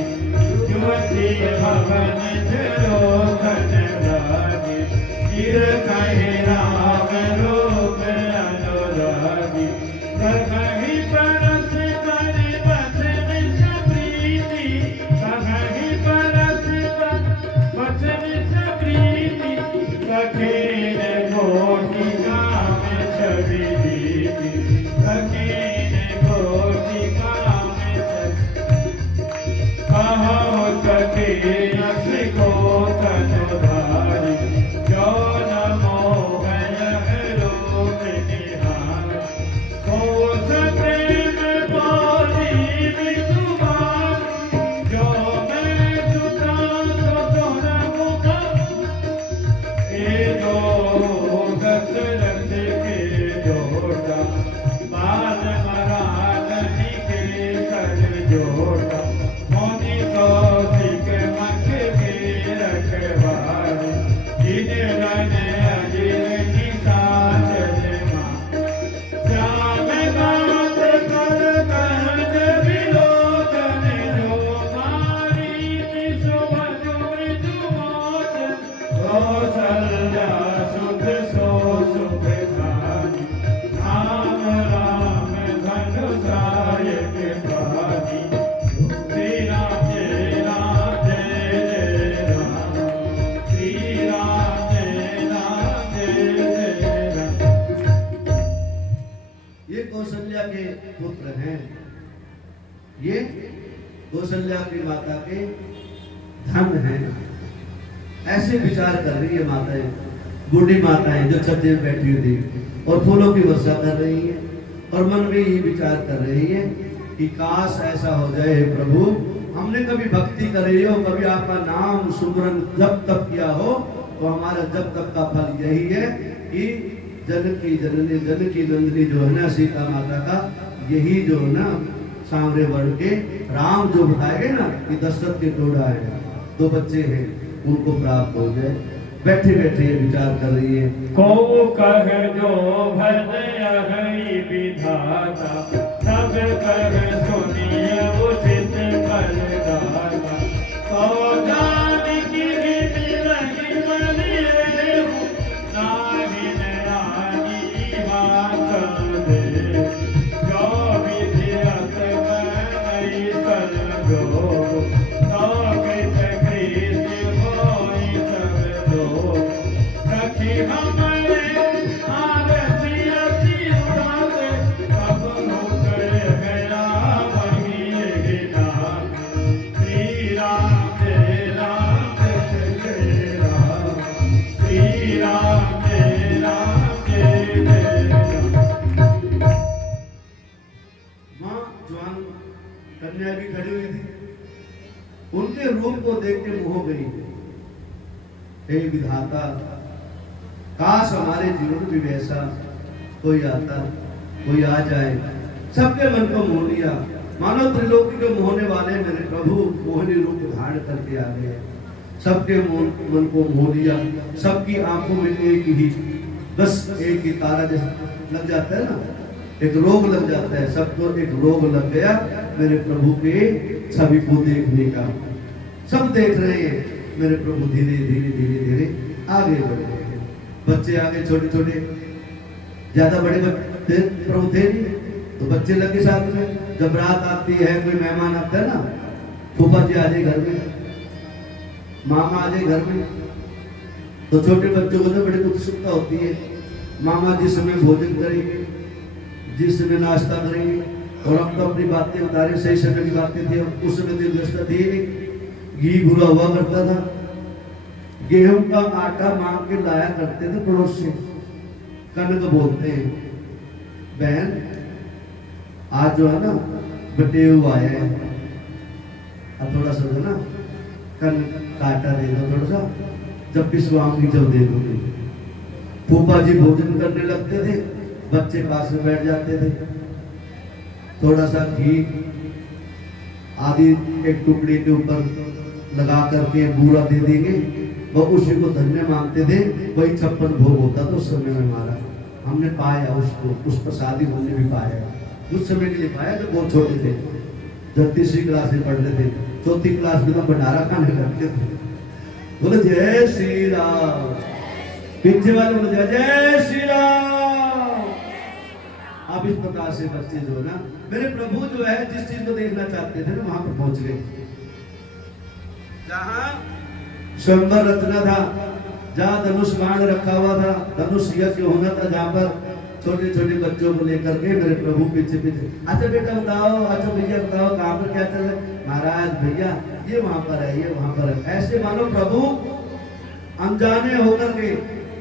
युवती भवन झरोखन लागी, चिर कहे राम रूप अनुरागी, कहीं परस करे बचन सप्रीति, कहीं परस बचन सप्रीति, कखेन घोटी काम छवि दीति, कखेन घोटी काम कहो सके को तनुधारी, जो नमो रूप निहार, को प्रेम बोली विदुमान, जो मैं सुता तो सोना मुखा, ए दो दशरथ के जोड़ा, बाल महारानी के कर जोड़ा, मोनी कौशिक मख के रखवारे, जिन रन अजिर की साथ जमा, श्याम गात कर कहन विलोचन, जो मारी सुमधु मृदु मोचन, कौशल्या सुख सो सुख खानी, राम राम धनुषायक पानी, श्री राम जय राम जय जय राम, श्री राम जय राम जय जय राम। ये कौशल्या के पुत्र हैं, ये कौशल्या की माता के धन हैं। ऐसे विचार कर रही है माताएं, बूढ़ी माताएं जो छज्जे में बैठी हुई थी और फूलों की वर्षा कर रही है और मन में यही विचार कर रही है कि काश ऐसा हो जाए हे प्रभु, हमने कभी भक्ति करी हो, कभी आपका नाम सुमरन जब तप किया हो, तो हमारा जब तक का फल यही है कि जनकी जननी जनकी नंदिनी जो है ना सीता माता का, यही जो है ना सांवरे वर्ण के राम जो बताए गए ना कि दशरथ के टोड़ा है, 2 बच्चे हैं, उनको प्राप्त हो जाए। बैठे बैठे ये विचार कर रही है। को कह जो भन अहै विधाता, सब कर सुनिए उचित फल दाता, तो जानकी बिरहि बलिए, नाहिन रानी बात दे, जो विधि अत बनई सन जो, तो कृत कृत होई कन्या भी खड़ी हुई थी, उनके रूप को देख के मोह गई। हे विधाता, काश हमारे जीवन में वैसा कोई आता, कोई आ जाए। सबके मन को मोह लिया, मानो त्रिलोकी को मोहने वाले मेरे प्रभु मोहनी रूप धारण करके आ गए। सबके मन को मोह लिया, सबकी आंखों में एक ही, बस एक ही तारा जैसा लग जाता है ना, एक रोग लग जाता है, सबको एक रोग लग गया मेरे प्रभु के छवि को देखने का। सब देख रहे हैं, मेरे प्रभु धीरे धीरे धीरे धीरे आगे बढ़ रहे। बच्चे आगे छोटे छोटे, ज्यादा बड़े बच्चे प्रभु थे नहीं, तो बच्चे लगे साथ में। जब रात आती है, कोई मेहमान आता है ना, फूफा जी आ जाए घर में, मामा आ जाए घर में, तो छोटे बच्चों को तो बड़ी उत्सुकता होती है। मामा जिस समय भोजन करेंगे, जिस समय नाश्ता करेंगे, और अब तो अपनी बातें बता रहे, सही समय की बातें थी, उस समय तो व्यवस्था थी नहीं, घी बुरा हुआ करता था, गेहूं का आटा मांग के लाया करते थे पड़ोस से। कनक बोलते हैं, बहन आज जो है ना बटेऊ आया है, अब थोड़ा सा ना कनक का आटा दे दो थोड़ा सा, जब पिसवाऊंगी जब दे दूंगी। फूफा जी भोजन करने लगते थे, बच्चे पास में बैठ जाते थे, थोड़ा सा घी आदि एक टुकड़े के ऊपर लगा करके बूरा दे देंगे, वो उसी को धन्य मानते थे। वही 56 भोग होता था उस समय में हमारा, हमने पाया उसको, उस प्रसादी हमने भी पाया। उस समय के लिए पाया जब बहुत छोटे थे, जब तीसरी क्लास में पढ़ते थे, चौथी क्लास में तो भंडारा खाने लगते थे। बोले जय श्री राम, पीछे वाले बोले जय श्री राम। अब इस प्रकार से बच्चे जो है ना, मेरे प्रभु जो है जिस चीज को देखना चाहते थे ना, वहां पर पहुंच गए। जहां स्वयंवर रचना था, जहां धनुष बाण रखा हुआ था, धनुष यज्ञ होना था, जहां पर छोटे छोटे बच्चों को लेकर के मेरे प्रभु पीछे पीछे, अच्छा बेटा बताओ, अच्छा भैया बताओ कहां पर क्या चल रहा है। महाराज भैया ये वहां पर है, ये वहां पर है। ऐसे मानो प्रभु अनजाने होकर के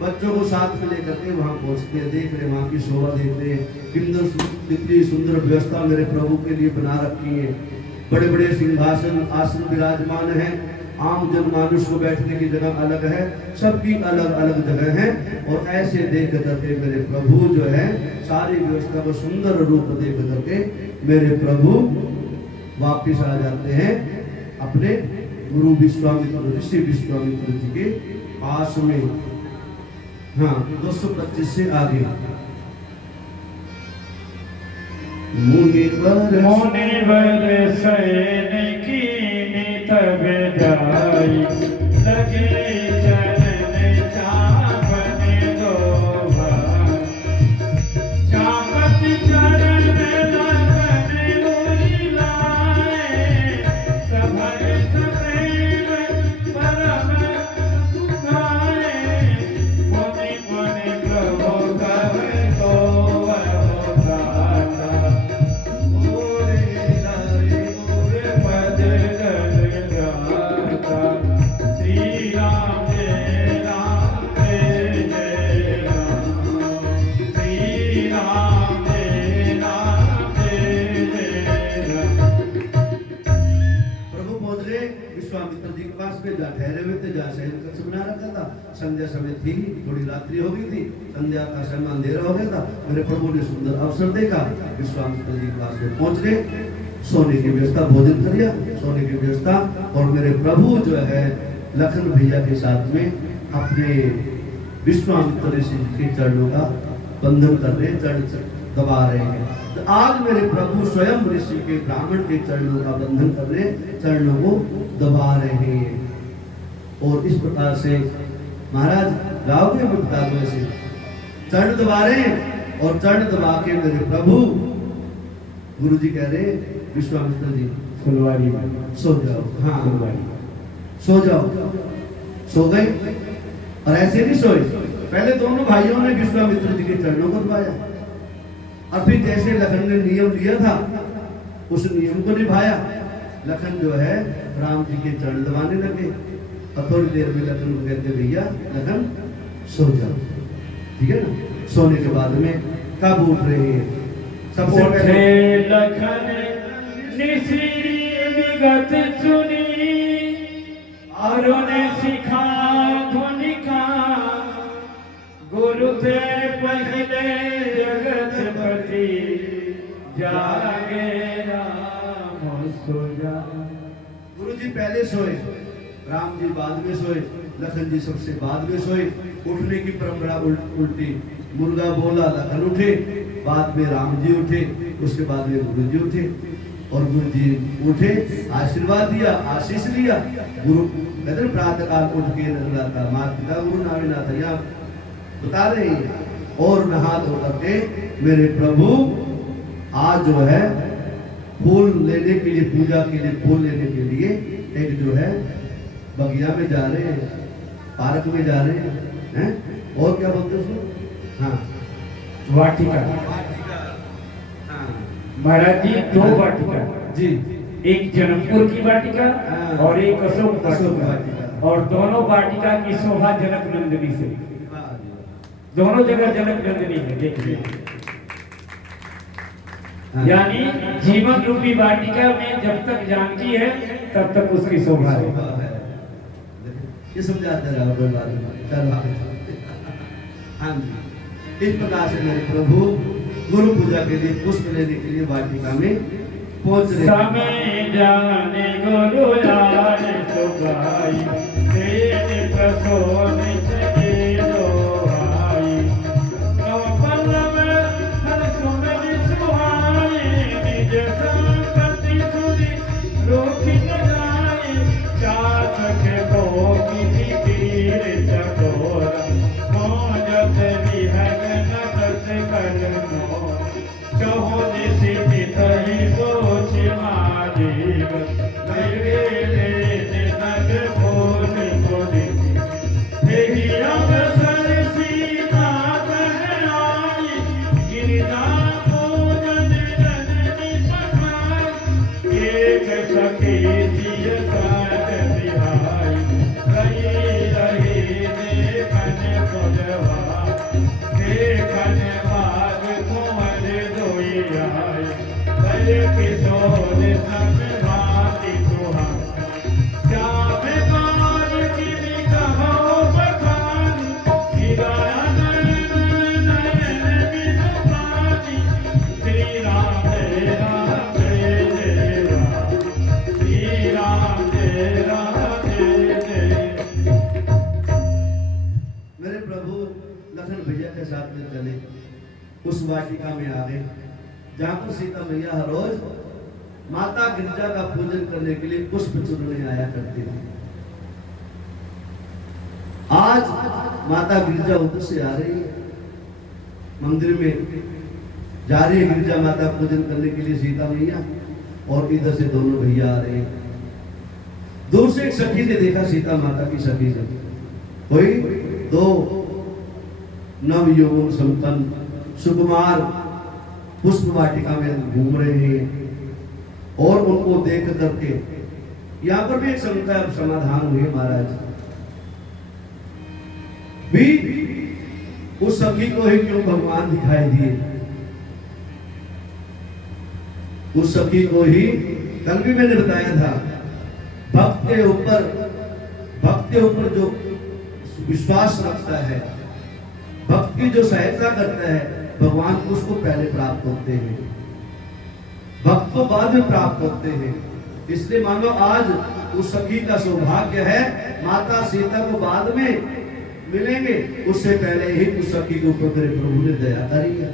बच्चों को साथ में लेकर के वहां पहुंचते, देख रहे, वहां की शोभा देख रहे, कितनी सुंदर व्यवस्था मेरे प्रभु के लिए बना रखी है। बड़े बड़े सिंहासन आसन विराजमान है, आम जनमानुष को बैठने की जगह अलग है, सबकी अलग अलग जगह है। और ऐसे देख करके मेरे प्रभु जो है सारी व्यवस्था को सुंदर रूप देख करके मेरे प्रभु वापिस आ जाते हैं अपने गुरु विश्वामित्र, ऋषि विश्वामित्र जी के पास में। हाँ 225 से आगे। मुनिवर सैनिक तब जाई, लगे चरण चापन दो भाई, चापत चरण लगन मुनि लाए, सभर सदैव परम सुखाए, मुनि मुनि प्रभु कव तो अवतारा, विश्वामित्र जी के पास में जा ठहरे हुए थे, जहाँ शहर का बना रखा था। संध्या समय थी, थोड़ी रात्रि हो गई थी, संध्या का समय अंधेरा हो गया था। मेरे प्रभु ने सुंदर अवसर देखा, विश्वामित्र जी के पास में पहुंच गए, सोने की व्यवस्था, भोजन कर लिया, सोने की व्यवस्था। और मेरे प्रभु जो है लखन भैया के साथ में अपने विश्वामित्र ऋषि के चरणों का बंधन कर रहे, चरण दबा रहे हैं। तो आज मेरे प्रभु स्वयं ऋषि के ब्राह्मण के चरणों का बंधन कर रहे, चरणों को दबा रहे हैं। और इस प्रकार से महाराज गाओगे मैं बता दूं, ऐसे चरण दबा रहे हैं। और चरण दबा के मेरे प्रभु गुरु जी कह रहे विश्वामित्र जी फुलवारी सो जाओ। हाँ फुलवारी सो जाओ। सो गए। और ऐसे नहीं सोए, पहले दोनों भाइयों ने विश्वामित्र जी के चरणों को दबाया, और फिर जैसे लखन ने नियम लिया था उस नियम को निभाया। लखन जो है राम जी के चरण दबाने लगे, और थोड़ी देर में लखन को कहते भैया लखन सो जाओ, ठीक है ना। सोने के बाद में कब उठ रहे हैं, सबसे पहले लखन निसी विगत चुनी और ने सिखा धुनिका गुरु थे पहले जगत पति जागे राम सोया। गुरु जी पहले सोए, राम जी बाद में सोए, लखन जी सबसे बाद में सोए। उठने की परंपरा उल्टी, मुर्गा बोला लखन उठे, बाद में राम जी उठे, उसके बाद में गुरु जी उठे। और गुरु जी उठे, आशीर्वाद दिया, आशीष लिया। गुरु कहते हैं प्रातः काल उठ के नजर माता पिता गुरु नावे नाथ यहाँ बता रहे हैं। और नहा धो करके मेरे प्रभु आज जो है फूल लेने के लिए, पूजा के लिए फूल लेने के लिए एक जो है बगिया में जा रहे हैं, पार्क में जा रहे हैं। और क्या बोलते हैं उसको? हाँ, वाटिका। हाँ महाराज जी दो वाटिका जी, एक जनकपुर की वाटिका हाँ। और एक अशोक वाटिका। वाटिका। और दोनों वाटिका की शोभा जनक नंदिनी से, हाँ जी। दोनों जगह जनक नंदिनी है। देखिए हाँ। यानी जीवन रूपी वाटिका में जब तक जानकी है तब तक उसकी शोभा है। शोभा है। ये समझाते रहो कोई बात नहीं, चलो आगे चलते हैं। हाँ जी, इस प्रकार से मेरे प्रभु गुरु पूजा के लिए पुष्प लेने के लिए वाटिका में पहुंच रहे। समय जाने गुरु यार सुगाई तेरे प्रसोन चले दो भाई नवपल में हर सुमन सुहाए निज संपत्ति सुनी रोकी न जाए चात के दो की तीर चकोरा मौजत विहग नगत करनो चहो दिशि तही सोच मारीग लगे ले नग भोज बोली तेही अवसर सीता कहलाई गिरजा भोजन जननी पठाई एक सखी दिय साथ बिहाई रही देखन खुदवा देखन बाग कुंवर दोई आए भले किशोर संग भांति सुहाए जामे बार की कहो बखान गिराया नयन नयन बिनु पानी श्री राम तेरा जय जय राम श्री राम तेरा जय जय। मेरे प्रभु लखन भैया के साथ में चले, उस वाटिका में आ गए जहाँ पर सीता मैया हर रोज माता गिरजा का पूजन करने के लिए पुष्प चुनने आया करती थी। आज माता गिरजा उधर से आ रही है, मंदिर में जा रही है गिरजा माता पूजन करने के लिए सीता मैया, और इधर से दोनों भैया आ रहे हैं। दूर से एक सखी ने देखा, सीता माता की सखी ने, कोई दो नव यौवन संपन्न सुकुमार पुष्प वाटिका में घूम रहे हैं। और उनको देख करके यहाँ पर भी एक समस्या समाधान हुई महाराज भी, उस सखी को ही क्यों भगवान दिखाई दिए? उस सखी को ही कल भी मैंने बताया था, भक्त के ऊपर जो विश्वास रखता है, भक्त की जो सहायता करता है, भगवान उसको पहले प्राप्त होते हैं, भक्त को बाद में प्राप्त होते हैं। इसलिए मानो आज उस सखी का सौभाग्य है, माता सीता को बाद में मिलेंगे, उससे पहले ही उस सखी के ऊपर मेरे प्रभु ने दया करी है।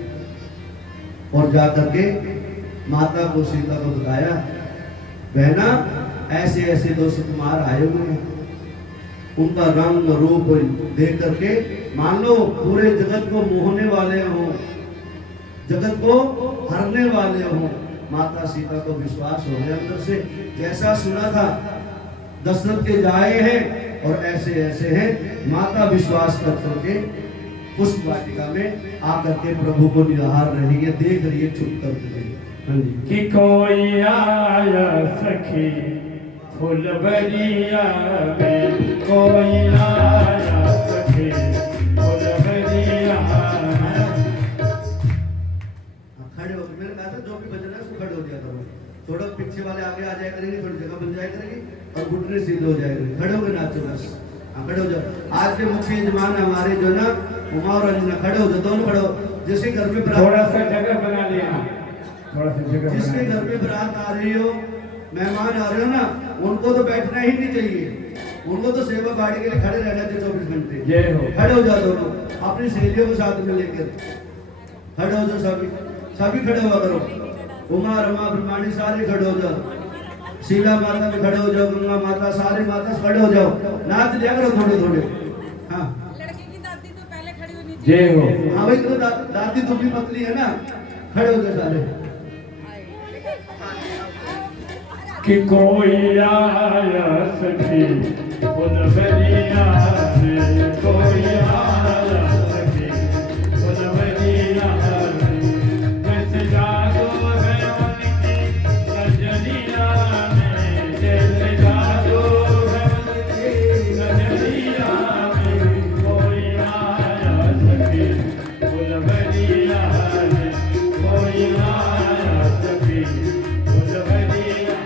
और जाकर के माता को सीता को बताया, बहना ऐसे ऐसे दो सुकुमार आए हुए हैं, उनका रंग रूप देख करके मान लो पूरे जगत को मोहने वाले हो, जगत को हरने वाले हो। माता सीता को विश्वास हो गया अंदर से, जैसा सुना था दशरथ के जाए हैं और ऐसे ऐसे हैं। माता विश्वास कर करके पुष्प वाटिका में आकर के प्रभु को निहार रही है, देख रही है छुप करके। हाँ जी, कि कोई आया सखी फुलबरिया में, कोई आया सखी फुलबरिया में। खड़े हो, मैंने कहा था जो भी भजन है उसको खड़े हो जाया करो। थोड़ा पीछे वाले आगे आ जाया करेंगे, थोड़ी जगह बन जाया करेगी और घुटने सीधे हो जाएंगे। खड़े होकर नाचो बस। हाँ खड़े हो जाओ। आज के मुख्य यजमान हमारे जो ना उमा और अंजना, खड़े हो जाओ, दोनों खड़े हो। जिसके घर में थोड़ा सा जगह बना लिया, थोड़ा सा जगह जिसके घर में बारात आ रही हो, मेहमान आ रहे हो ना, उनको तो बैठना ही नहीं चाहिए, उनको तो सेवा बाड़ी के लिए खड़े रहना चाहिए 24 घंटे। जय हो। खड़े हो जाओ दोनों, अपनी सहेलियों को साथ में लेकर खड़े हो जाओ। सभी सभी खड़े हुआ करो। उमा रमा ब्रह्माणी सारे खड़े हो जाओ। शीला माता भी खड़े हो जाओ, गंगा माता, सारे माता खड़े हो जाओ। नाच लिया करो थोड़े थोड़े। हाँ लड़के की दादी तो पहले खड़ी होनी जय हो। हाँ भाई, तो दादी तो भी पतली है ना, खड़े हो जाओ सारे। कि कोई आया सखी फुलवरिया रे, कोई आया सखी फुलवरिया रे, जैसे जादू है उनकी नजरिया में, जैसे जादू है उनकी नजरिया में, कोई आया सखी फुलवरिया रे, कोई आया सखी फुलवरिया।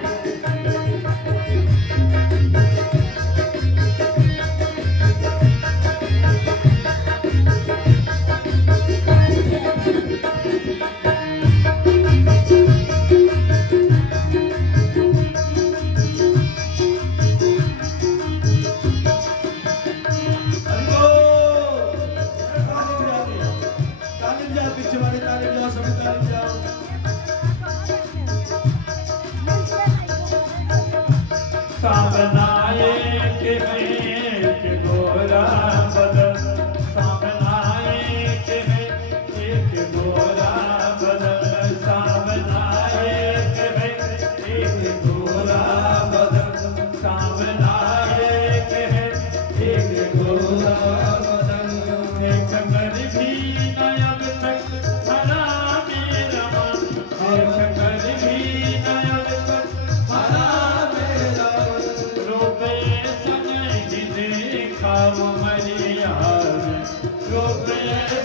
तालीम जाओ, पीछे वाले तालीम जाओ, सभी तालीम जाओ। सामनाए के गोरा बदन, सामनाए के गोरा बदन, सामनाए के गोरा बदन, सामनाए के गोरा बदन, एक कर भी नयन तक हरा मेरा मन, एक कर भी नयन तक हरा मेरा मन, रोपे सनई देखा वो मरिया, रोपे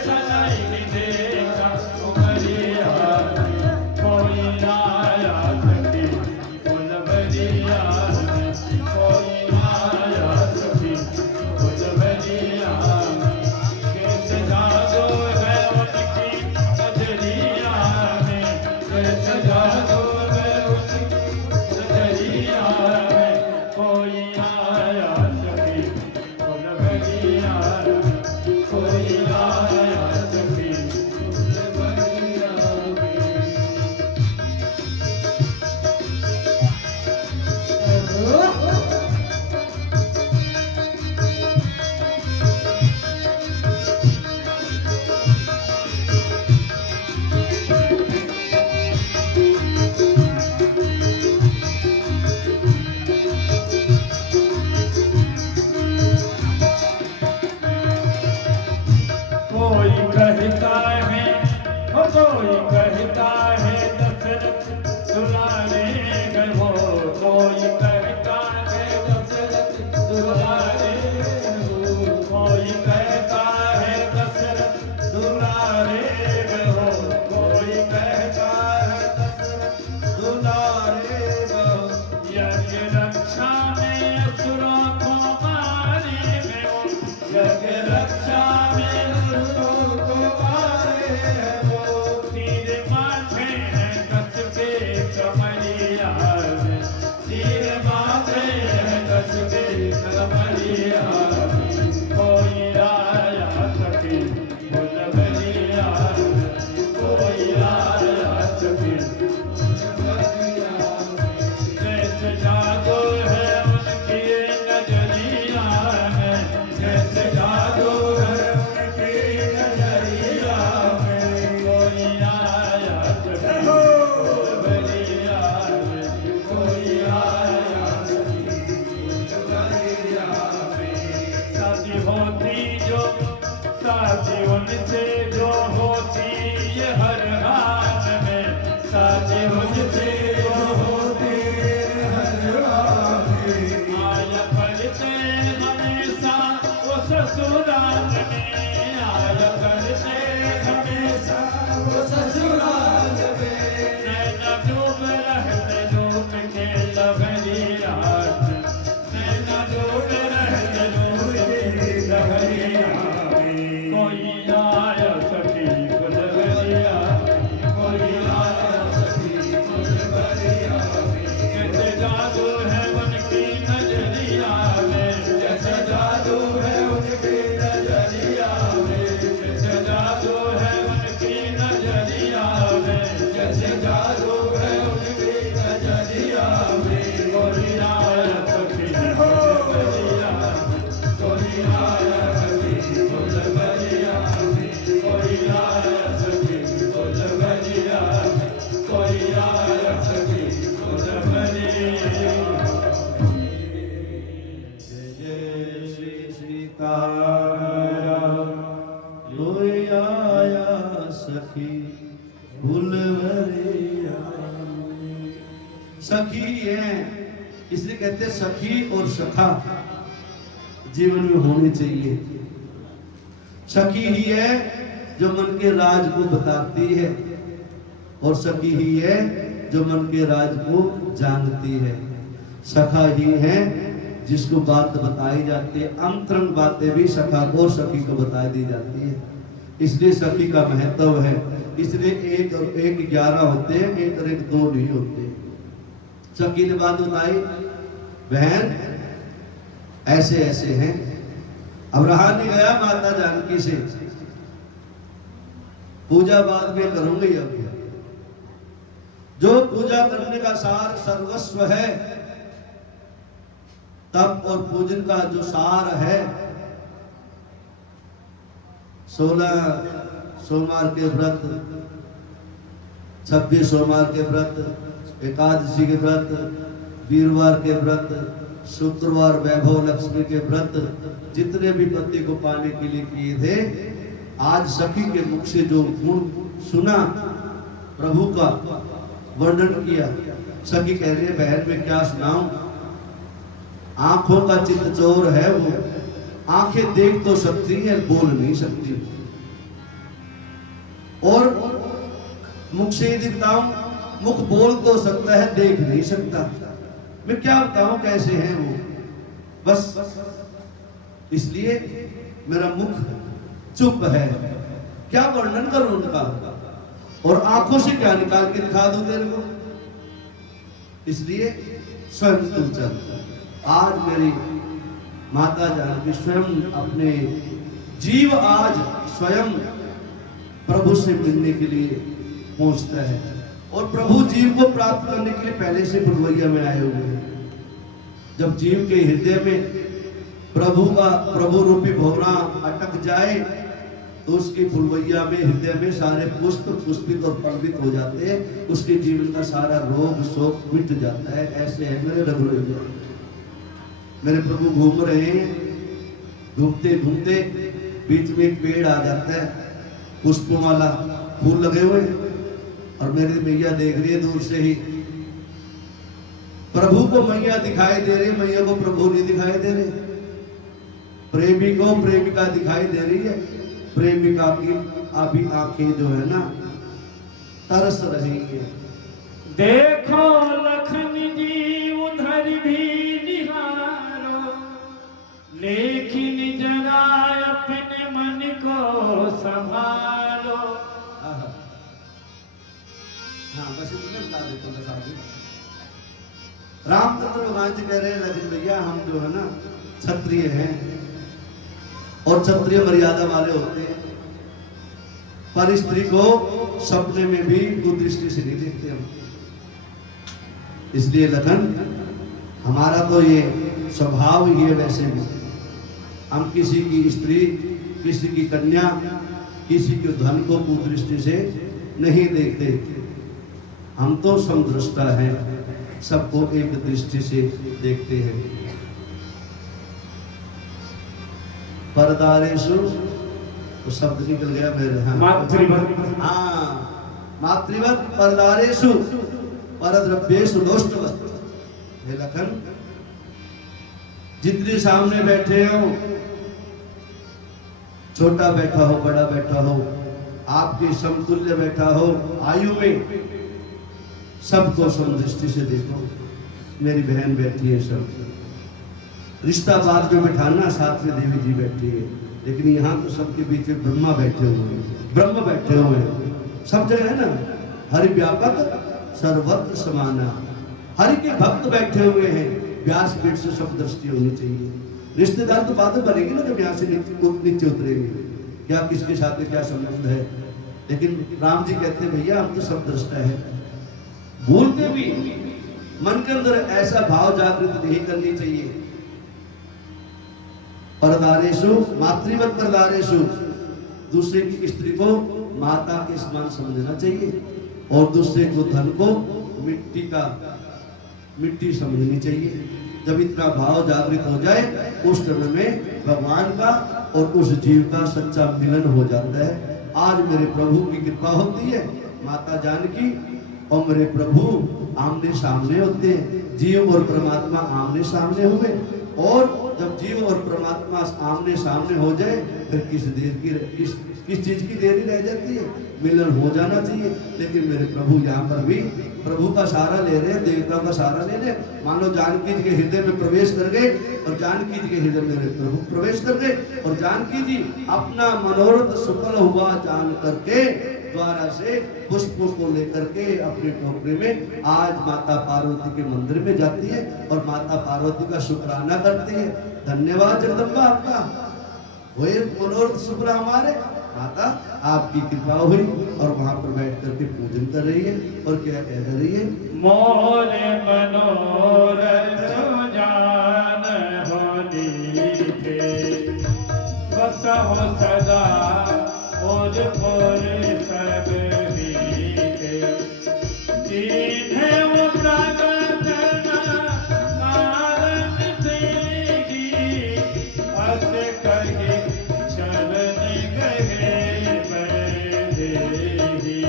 सनई देखा वो मरिया, कोई आया सखी फुलवरिया, कोई आया सखी फुलवरिया, कैसे जादू है उनकी नजरिया में, कैसे जादू है उनकी नजरिया में, कोई आया सखी फुलवरिया, कोई आया सखी फुलवरिया। कोई कहता है, ओ कोई कहता है दशरथ दुलारे गए हो, कोई कहता है दशरथ दुलारे गए हो, कोई कहता है दशरथ दुलारे गए हो, कोई कहता है दशरथ दुलारे गए हो, यज्ञ रक्षा में असुरों को मारे गए हो, यज्ञ रक्षा में असुरों को मारे गए हो, तीर माथे हैं कस के कमरिया में, तीर माथे हैं कस के कमरिया में, कोई आया सखी फुलवरिया, कोई आया सखी फुलवरिया, कैसे जादू है उनकी नजरिया में, कैसे जादू है उनकी नजरिया में, कोई आया सखी फुलवरिया में, कोई आया सखी फुलवरिया में, शादी होती जो शादी उनसे जो होती ये हर हाल में, शादी उनसे जो होती हर हाल में, आया करते हमेशा वो ससुराल में, आया करते हमेशा वो ससुराल में, नैना डूब रहते सखी ही है, इसलिए कहते हैं सखी और सखा जीवन में होनी चाहिए। सखी ही है जो मन के राज को बताती है, और सखी ही है जो मन के राज को जानती है। सखा ही है जिसको बात बताई जाती है, अंतरंग बातें भी सखा को और सखी को बता दी जाती है। इसलिए सखी का महत्व है। इसलिए एक और एक 11 होते हैं, एक और एक 2 नहीं होते। सखी ने बात बताई, बहन ऐसे ऐसे हैं। अब रहा नहीं गया माता जानकी से, पूजा बाद में करूंगी। अब जो पूजा करने का सार सर्वस्व है, तप और पूजन का जो सार है, 16 सोमवार के व्रत, 26 सोमवार के व्रत, एकादशी के व्रत, वीरवार के व्रत, शुक्रवार वैभव लक्ष्मी के व्रत, जितने भी पति को पाने के लिए किए थे, आज सखी के मुख से जो गुण सुना, प्रभु का वर्णन किया। सखी कह रही है, बहन में क्या सुनाऊं, आंखों का चित्त चोर है वो, आंखें देख तो सकती है, बोल नहीं सकती। और मुख से यदि बताऊं, मुख बोल तो सकता है, देख नहीं सकता। मैं क्या बताऊं कैसे हैं वो, बस इसलिए मेरा मुख चुप है, क्या वर्णन करूं उनका, और आंखों से क्या निकाल के दिखा दूं तेरे को। इसलिए स्वयं तुम चल। आज मेरी माता जानकी स्वयं अपने जीव आज स्वयं प्रभु से मिलने के लिए पहुंचता है, और प्रभु जीव को प्राप्त करने के लिए पहले से फुलवैया में आए हुए हैं। जब जीव के हृदय में प्रभु रूपी भौरा अटक जाए, तो उसकी फुलवैया में हृदय में सारे पुष्प पुष्पित और पल्वित हो जाते हैं, उसके जीवन का सारा रोग शोक मिट जाता है। ऐसे है मेरे रघुवीर, मेरे प्रभु घूम रहे हैं, घूमते घूमते बीच में एक पेड़ आ जाता है, पुष्पमाला फूल लगे हुए, और मेरी मैया देख रही है दूर से ही। प्रभु को मैया दिखाई दे रही है, मैया को प्रभु नहीं दिखाई दे रहे। प्रेमी को प्रेमिका दिखाई दे रही है, प्रेमिका की अभी आंखें जो है ना तरस रही है। देखो लखन जी उधर भी निहारो, लेकिन जरा अपने मन को संभालो। हाँ बस इतने बता देता हूँ साहब। रामचंद्र भगवान जी कह रहे हैं, लखन भैया हम जो है ना क्षत्रिय हैं, और क्षत्रिय मर्यादा वाले होते हैं, पर स्त्री को सपने में भी कुदृष्टि से नहीं देखते हम। इसलिए लखन हमारा तो ये स्वभाव ही है, वैसे भी हम किसी की स्त्री, किसी की कन्या, किसी के धन को कुदृष्टि से नहीं देखते। हम तो समदृष्टा हैं, सबको एक दृष्टि से देखते हैं। परदारेषु तो शब्द निकल गया मेरे। हाँ मातृवत, हाँ मातृवत परदारेषु परद्रव्येषु लोष्टवत। हे लखन, जितने सामने बैठे हो, छोटा बैठा हो बड़ा बैठा हो, आपके समतुल्य बैठा हो आयु में, सबको समदृष्टि से देखो। मेरी बहन बैठी है, सब रिश्ता बाद में बैठाना, साथ में देवी जी बैठी है, लेकिन यहाँ तो सबके बीच में ब्रह्मा बैठे हुए हैं, ब्रह्म बैठे हुए हैं। सब जगह है ना, हरि व्यापक सर्वत्र समाना, हरि के भक्त बैठे हुए हैं। व्यासपीठ से सब दृष्टि होनी चाहिए। रिश्तेदार तो बातें बनेगी ना जब यहाँ से नीचे उतरेंगे, क्या किसके साथ में क्या संबंध है। लेकिन राम जी कहते हैं, भैया हम तो सब दृष्टा है। भूल के भी मन के अंदर ऐसा भाव जागृत नहीं करनी चाहिए। परदारेषु मातृवत परदारेषु, दूसरे की स्त्री को माता के समान समझना चाहिए, और दूसरे को धन को मिट्टी समझनी चाहिए। जब इतना भाव जागृत हो जाए, उस समय में भगवान का और उस जीव का सच्चा मिलन हो जाता है। आज मेरे प्रभु की कृपा होती है, माता जानकी और मेरे प्रभु आमने सामने होते हैं। जीव और परमात्मा आमने सामने हुए, और जब जीव और परमात्मा आमने सामने हो जाए फिर किस चीज की देरी रह जाती है, मिलन हो जाना चाहिए। लेकिन मेरे प्रभु यहाँ पर भी प्रभु का सहारा ले रहे हैं, देवताओं का सहारा ले रहे हैं। मान लो जानकी जी के हृदय में प्रवेश कर गए, और जानकी जी के हृदय में मेरे प्रभु प्रवेश कर गए, और जानकी जी अपना मनोरथ सफल हुआ जान करके द्वारा से पुष्पों को लेकर के अपनी टोकरी में आज माता पार्वती के मंदिर में जाती है, और माता पार्वती का शुक्राना करती है। धन्यवाद जगदम्बा, आपका हुए मनोरथ सफल हमारे। माता आपकी कृपा हुई, और वहां पर बैठ करके पूजन कर रही है, और क्या कह रही है? मोरे मनोरथ जान होनी के बसहु सदा और पुर सब मीके। दीन्हे वो प्रगट कारण देगी, अस कहे चलन गए बैदेही।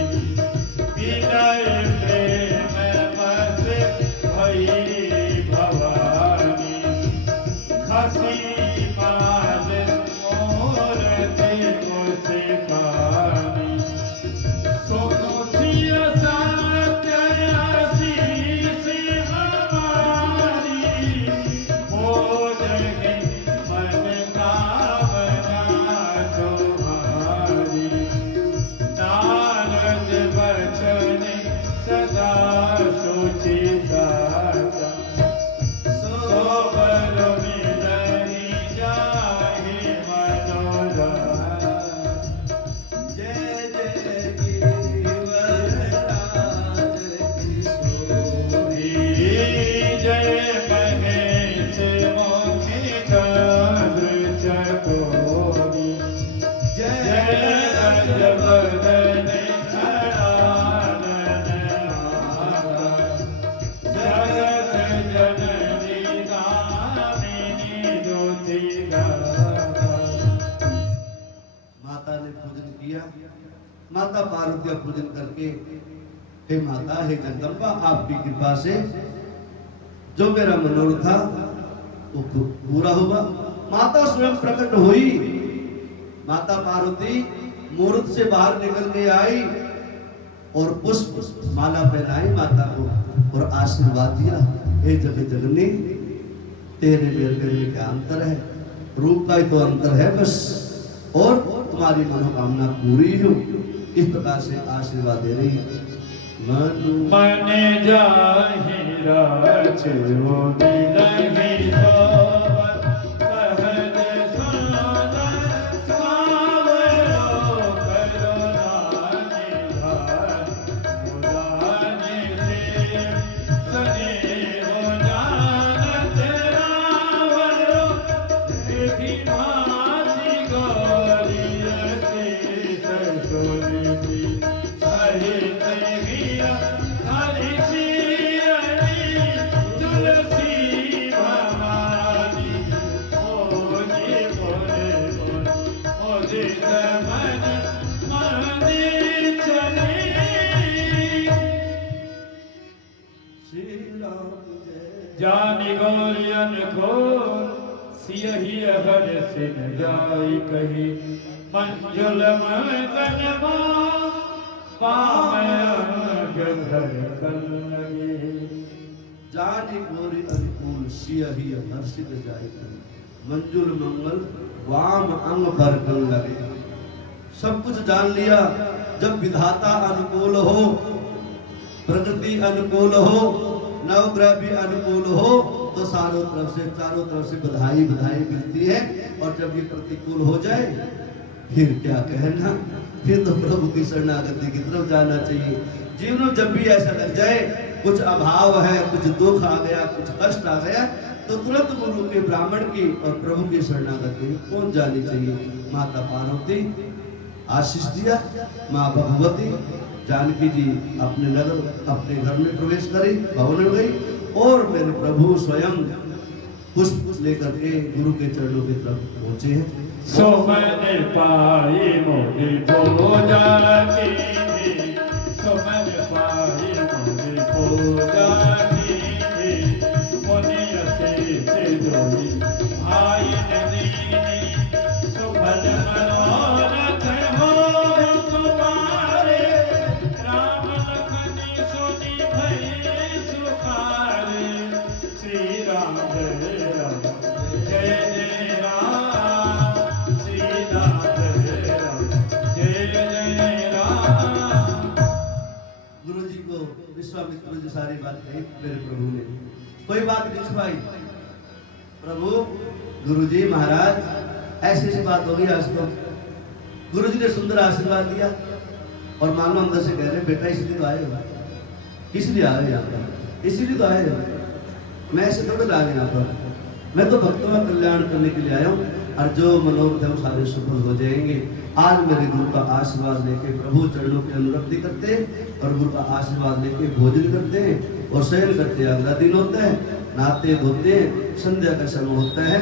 विनय प्रेम बस भई भवानी, खसी माल मोरत मुस्कानी। सोनू सिया सत्य आशीष हमारी, हो जगे मन कामना तुम्हारी। नारद बचन सदा सोची साचा, सोबर मिलहि जाहि मनोरथ। जय जय गिरिवरराज किशोरी, जय महेश मोहि चंद्र चकोरी। जय गजबदन खड़ानन माता, जगत जननी दामिनी दुति गाता। माता ने पूजन किया। माता पार्वती का पूजन करके, हे माता, हे जगदम्बा, आपकी कृपा से जो मेरा मनोरथ था वो पूरा हुआ। माता स्वयं प्रकट हुई। माता पार्वती मूर्त से बाहर निकल के आई, और पुष्प माला पहनाई माता को, और आशीर्वाद दिया। हे जगत जननी, तेरे मेरे में क्या अंतर है? रूप का ही तो अंतर है बस, और तुम्हारी मनोकामना पूरी हो। इस प्रकार से आशीर्वाद दे रही है। मन जाहि राजो मिलहि सोवन, कहत सुंदर सावरो करुणा निधान। उदान से स्नेह जानत रावरो, विधि भांति गौरी असीस सोनिधि। सहित हिया हरि सियरी, तुलसी भवानी, मोहि मोरे मोर मोदित मन माने चली। श्री राम जय। जानि गौरियन को सियहि हर सिन जाई कही। मंजुल मगन पामय घर कल लगे। जानि गोरी अनुकूल सियहि हर्षित जाय, मंजुल मंगल वाम अंग पर कल लगे। सब कुछ जान लिया। जब विधाता अनुकूल हो, प्रकृति अनुकूल हो, नवग्रह भी अनुकूल हो, तो चारों तरफ से बधाई बधाई मिलती है। और जब ये प्रतिकूल हो जाए फिर क्या कहना, फिर तो प्रभु की शरणागति की तरफ जाना चाहिए। जीवन में जब भी ऐसा लग जाए, कुछ अभाव है, कुछ दुख आ गया, कुछ कष्ट आ गया, तो तुरंत गुरु के, ब्राह्मण की और प्रभु की शरणागति में पहुंच जानी चाहिए। माता पार्वती आशीष दिया। माँ भगवती जानकी जी अपने घर में प्रवेश करी, भवन में गई, और मेरे प्रभु स्वयं पुष्प लेकर के गुरु के चरणों की तरफ पहुंचे हैं। सो मैंने पाई मोहि भोजा की, सो मैंने पाई जानी मुनि असीस जोई भाई दीनी सुफल मनोरथ हो तुम्हारे राम लखन सुनि भई सुखारे श्री राम जय राम जय जय राम श्री राम जय राम जय जय राम। गुरु जी को विश्वामित्र जी सारी बात कही मेरे प्रभु ने, कोई बात नहीं छुपाई। प्रभु गुरु जी महाराज ऐसी ऐसी बात हो गई आज तो। गुरु जी ने सुंदर आशीर्वाद दिया और मानो अंदर से कह रहे बेटा इसलिए तो आए हो, किस लिए आ रहे यहाँ पर, इसीलिए तो आए हो, मैं ऐसे थोड़ा ला यहाँ पर, मैं तो भक्तों का कल्याण करने के लिए आया हूँ और जो मनोरथ है वो सारे सफल हो जाएंगे। आज मेरे गुरु का आशीर्वाद लेके प्रभु चरणों की अनुरक्ति करते हैं और गुरु का आशीर्वाद लेके भोजन करते हैं और शयन करते हैं। अगला दिन होता है, नहाते धोते हैं, संध्या का समय होता है,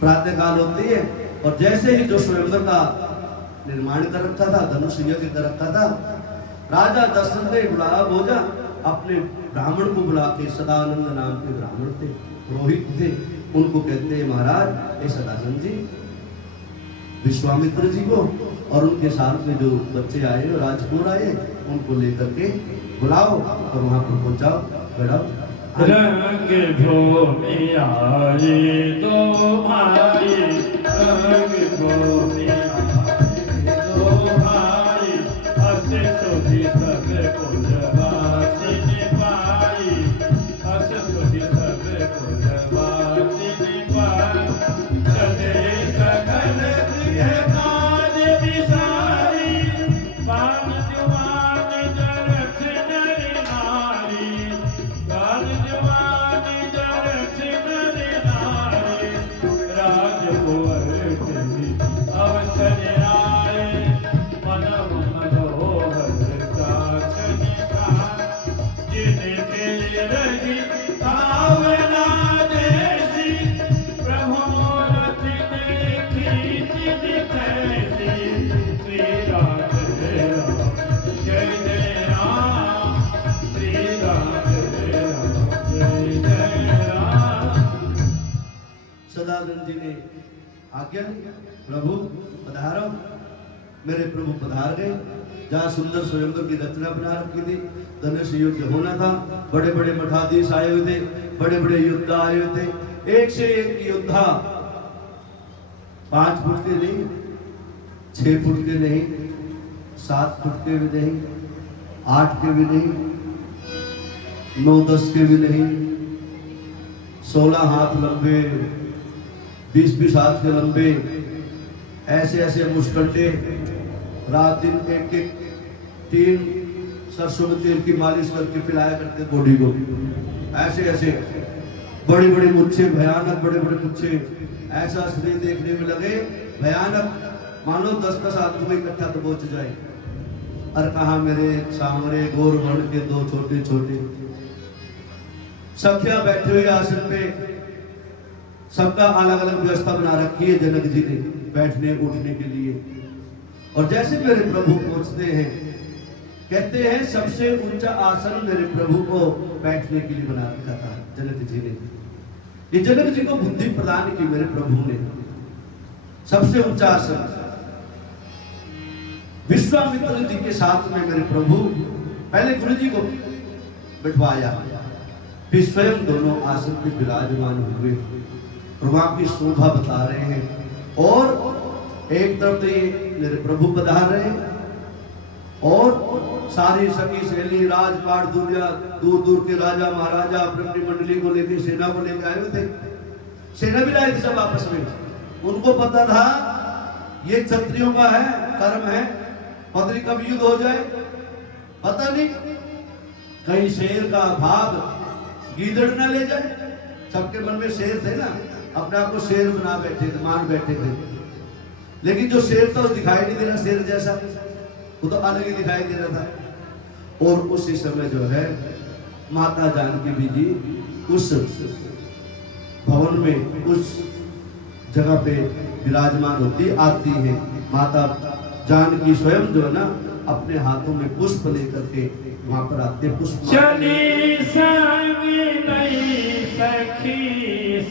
प्रातः काल होती है और जैसे ही जो स्वयंवर का निर्माण कर रखा था, धनुष यज्ञ कर रखा था, राजा दशरथ ने बुलाया भोजा, अपने ब्राह्मण को बुला के, सदानंद नाम के ब्राह्मण थे, पुरोहित थे, उनको कहते हैं महाराज ये सदानंद जी विश्वामित्र जी को और उनके साथ में जो बच्चे आए और राजकुमार आए उनको लेकर के बुलाओ और वहां पर पहुंचाओ, बैठाओ। रंग भूमि आए दो भाई, रंग भूमि आए दो भाई, हंसे सुधि सब कुलवासी निभाई, हंसे सुधि सब कुलवासी निभाई, चले सकल काज विसारी, बाल जुबान जरथ नर नारी, बाल जुबान जरथ नर नारी, राजकुंवर के अवसर आए, मन मनोहर काछ निधान, जिनके रही भावना जैसी, प्रभु मूरत देखी तिन तैसी, श्री राम जय राम जय जय राम, श्री राम जय राम जय जय राम। सदानंद जी ने आज्ञा दी, प्रभु पधारो। मेरे प्रभु पधार गए, जहाँ सुंदर स्वयंवर की रचना बना रखी थी, धनुष युद्ध होना था, बड़े बड़े मठाधीश आए हुए थे, बड़े बड़े योद्धा आए हुए थे, एक से एक योद्धा, 5 फुट के नहीं, 6 फुट के नहीं, 7 फुट के भी नहीं, 8 के भी नहीं, 9-10 के भी नहीं, 16 हाथ लंबे, 20-20 हाथ के लंबे, ऐसे ऐसे मुस्कंडे, रात दिन एक एक 3 सरसों में तेल की मालिश करके पिलाया करते बॉडी को, ऐसे ऐसे बड़ी बड़ी मुच्छे, भयानक बड़े बड़े मुच्छे, ऐसा शरीर देखने में लगे भयानक, मानो 10-10 आदमी इकट्ठा तो पहुंच जाए। और कहा मेरे सामने गोर वर्ण के 2 छोटे छोटे सखिया बैठे हुए आसन पे, सबका अलग अलग व्यवस्था बना रखी है जनक जी ने बैठने उठने के लिए। और जैसे मेरे प्रभु पहुंचते हैं, कहते हैं सबसे ऊंचा आसन मेरे प्रभु को बैठने के लिए बना रखा था जनक जी ने। ये जनक जी को बुद्धि प्रदान की मेरे प्रभु ने, सबसे ऊंचा आसन। विश्वामित्र जी के साथ में मेरे प्रभु पहले गुरु जी को बिठवाया, फिर स्वयं दोनों आसन पे विराजमान हुए और वहां की शोभा बता रहे हैं। और एक तरफ तो ये मेरे प्रभु पधार रहे हैं और सारी सखी सहेली राजपाट दुनिया दूर दूर के राजा महाराजा अपनी मंडली को लेकर सेना को लेकर आए हुए थे। सेना भी लाए थे सब आपस में, उनको पता था ये क्षत्रियों का है, कर्म है, पदरी कब युद्ध हो जाए पता नहीं, कहीं शेर का भाग गीदड़ ना ले जाए। सबके मन में शेर थे ना, अपने आप को शेर बना बैठे थे, मान बैठे थे, लेकिन जो शेर था वो दिखाई नहीं दे रहा शेर जैसा, वो तो अलग ही दिखाई दे रहा था। और उसी समय जो है माता जानकी जी उस भवन में उस जगह पे विराजमान होती आती है। माता जानकी स्वयं जो है ना अपने हाथों में पुष्प लेकर के वहां पर आते पुष्प चली संग नहीं सखी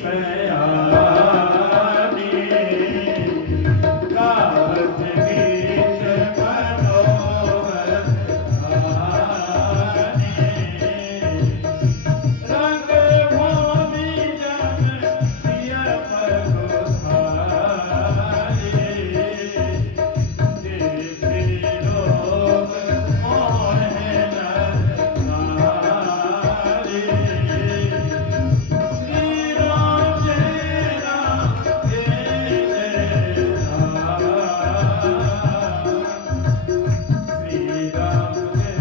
सयानी गावत गीत मनोहर गानी। रंग भूमि जन सिय पगुधारी देखे लोग मोहे न नारी। श्री राम जय राम जय जय राम। श्री राम जय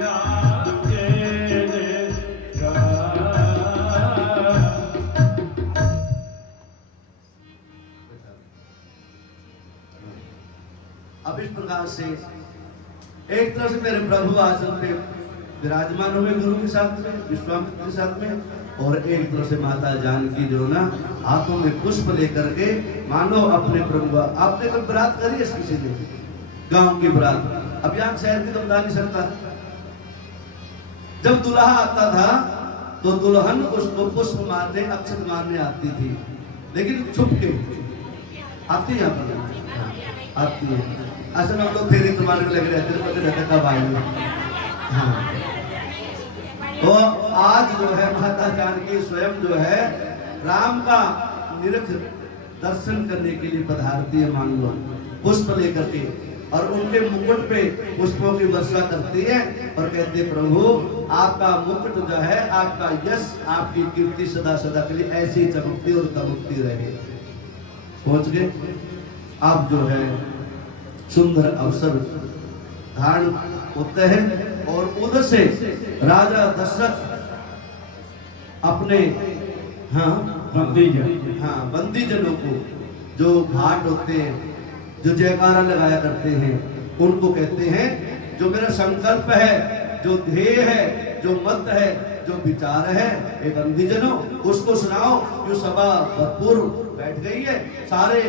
राम जय जय राम। अब इस प्रकार से एक तरफ से मेरे प्रभु आसन पे विराजमान हुए गुरु के साथ में, विश्वामित्र के साथ में, और एक तरफ से माता जानकी जो ना हाथों में पुष्प लेकर के मानो अपने प्रभु। आपने कभी बारात करी है किसी ने? गांव की बारात। अब यहाँ शहर की तो बता नहीं सकता। जब दुल्हा आता था तो दुल्हन उसको पुष्प मारने, अक्षत मारने आती थी, लेकिन छुप के आती है। आती है। असल हम लोग फेरी तुम्हारे लगे रहते थे, पता रहता कब आएंगे। हाँ, तो आज जो है माता जानकी स्वयं जो है राम का निरख दर्शन करने के लिए पधारती है, मान लो पुष्प लेकर के, और उनके मुकुट पे पुष्पों की वर्षा करती है और कहते प्रभु आपका मुकुट जो है, आपका यश, आपकी कीर्ति सदा सदा के लिए ऐसी चमकती और दमकती रहे। पहुंच गए आप जो है सुंदर अवसर धारण होते हैं, और उधर से राजा दशरथ अपने बंदीजनों को जो घाट होते हैं, जो जयकारा लगाया करते हैं, उनको कहते हैं जो मेरा संकल्प है, जो ध्येय है, जो मत है, जो विचार है, एक बंदीजनों उसको सुनाओ। जो सभा भरपूर बैठ गई है, सारे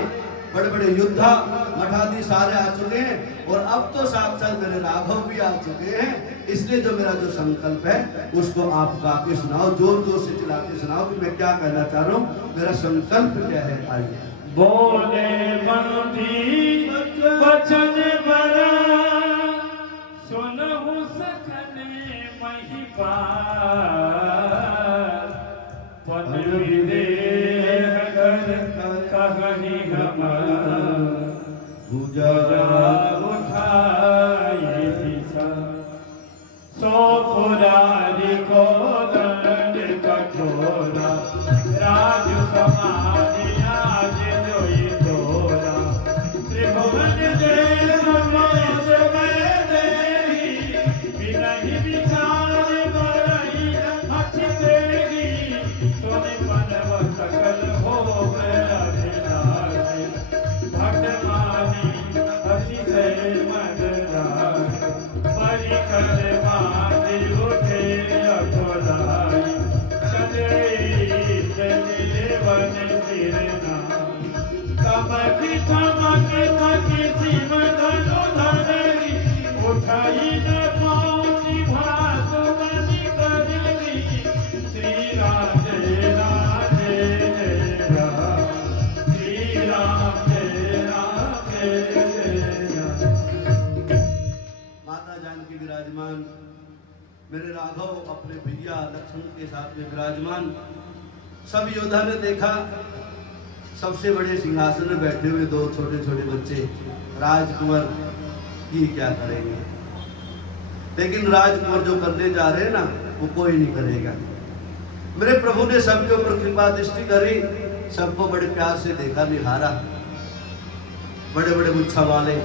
बड़े बड़े योद्धा मठाधी सारे आ चुके हैं, और अब तो साक्षात मेरे राघव भी आ चुके हैं, इसलिए जो मेरा जो संकल्प है उसको आप गा के सुनाओ, जोर जोर से चिल्ला के सुनाओ कि मैं क्या कहना चाह रहा हूँ, मेरा संकल्प क्या है। आइए बोले बंदी वचन बड़ा सुनहु सकने महिपाल। पद विदेह कर कहनी हम भुजा उठाए दिशा। सो पुरारी को दंड कठोरा राज समाधि आज जोई तोरा। त्रिभुवन देव समाज में देही बिनहि विचार बरई अख तेरी। सोने पनव सकल भोग अभिलाषी भक्त मानी अतिशय मदरास। परिकर बांधि उठे अठोलाई चले चले वन फिरना। तमकी थमकी थकी सिम धनु धरनी उठाई न पाऊँ भात बनी करनी। श्री राम जय राम जय जय राम। श्री राम जय राम जय जय राम। माता जानकी विराजमान, मेरे राघव अपने भैया लक्ष्मण के साथ में विराजमान। सब योद्धा ने देखा सबसे बड़े सिंहासन में बैठे हुए दो छोटे छोटे बच्चे राजकुंवर की क्या करेंगे, लेकिन राजकुंवर जो करने जा रहे हैं ना वो कोई नहीं करेगा। मेरे प्रभु ने सबके ऊपर कृपा दृष्टि करी, सबको बड़े प्यार से देखा, निहारा। बड़े बड़े गुच्छा वाले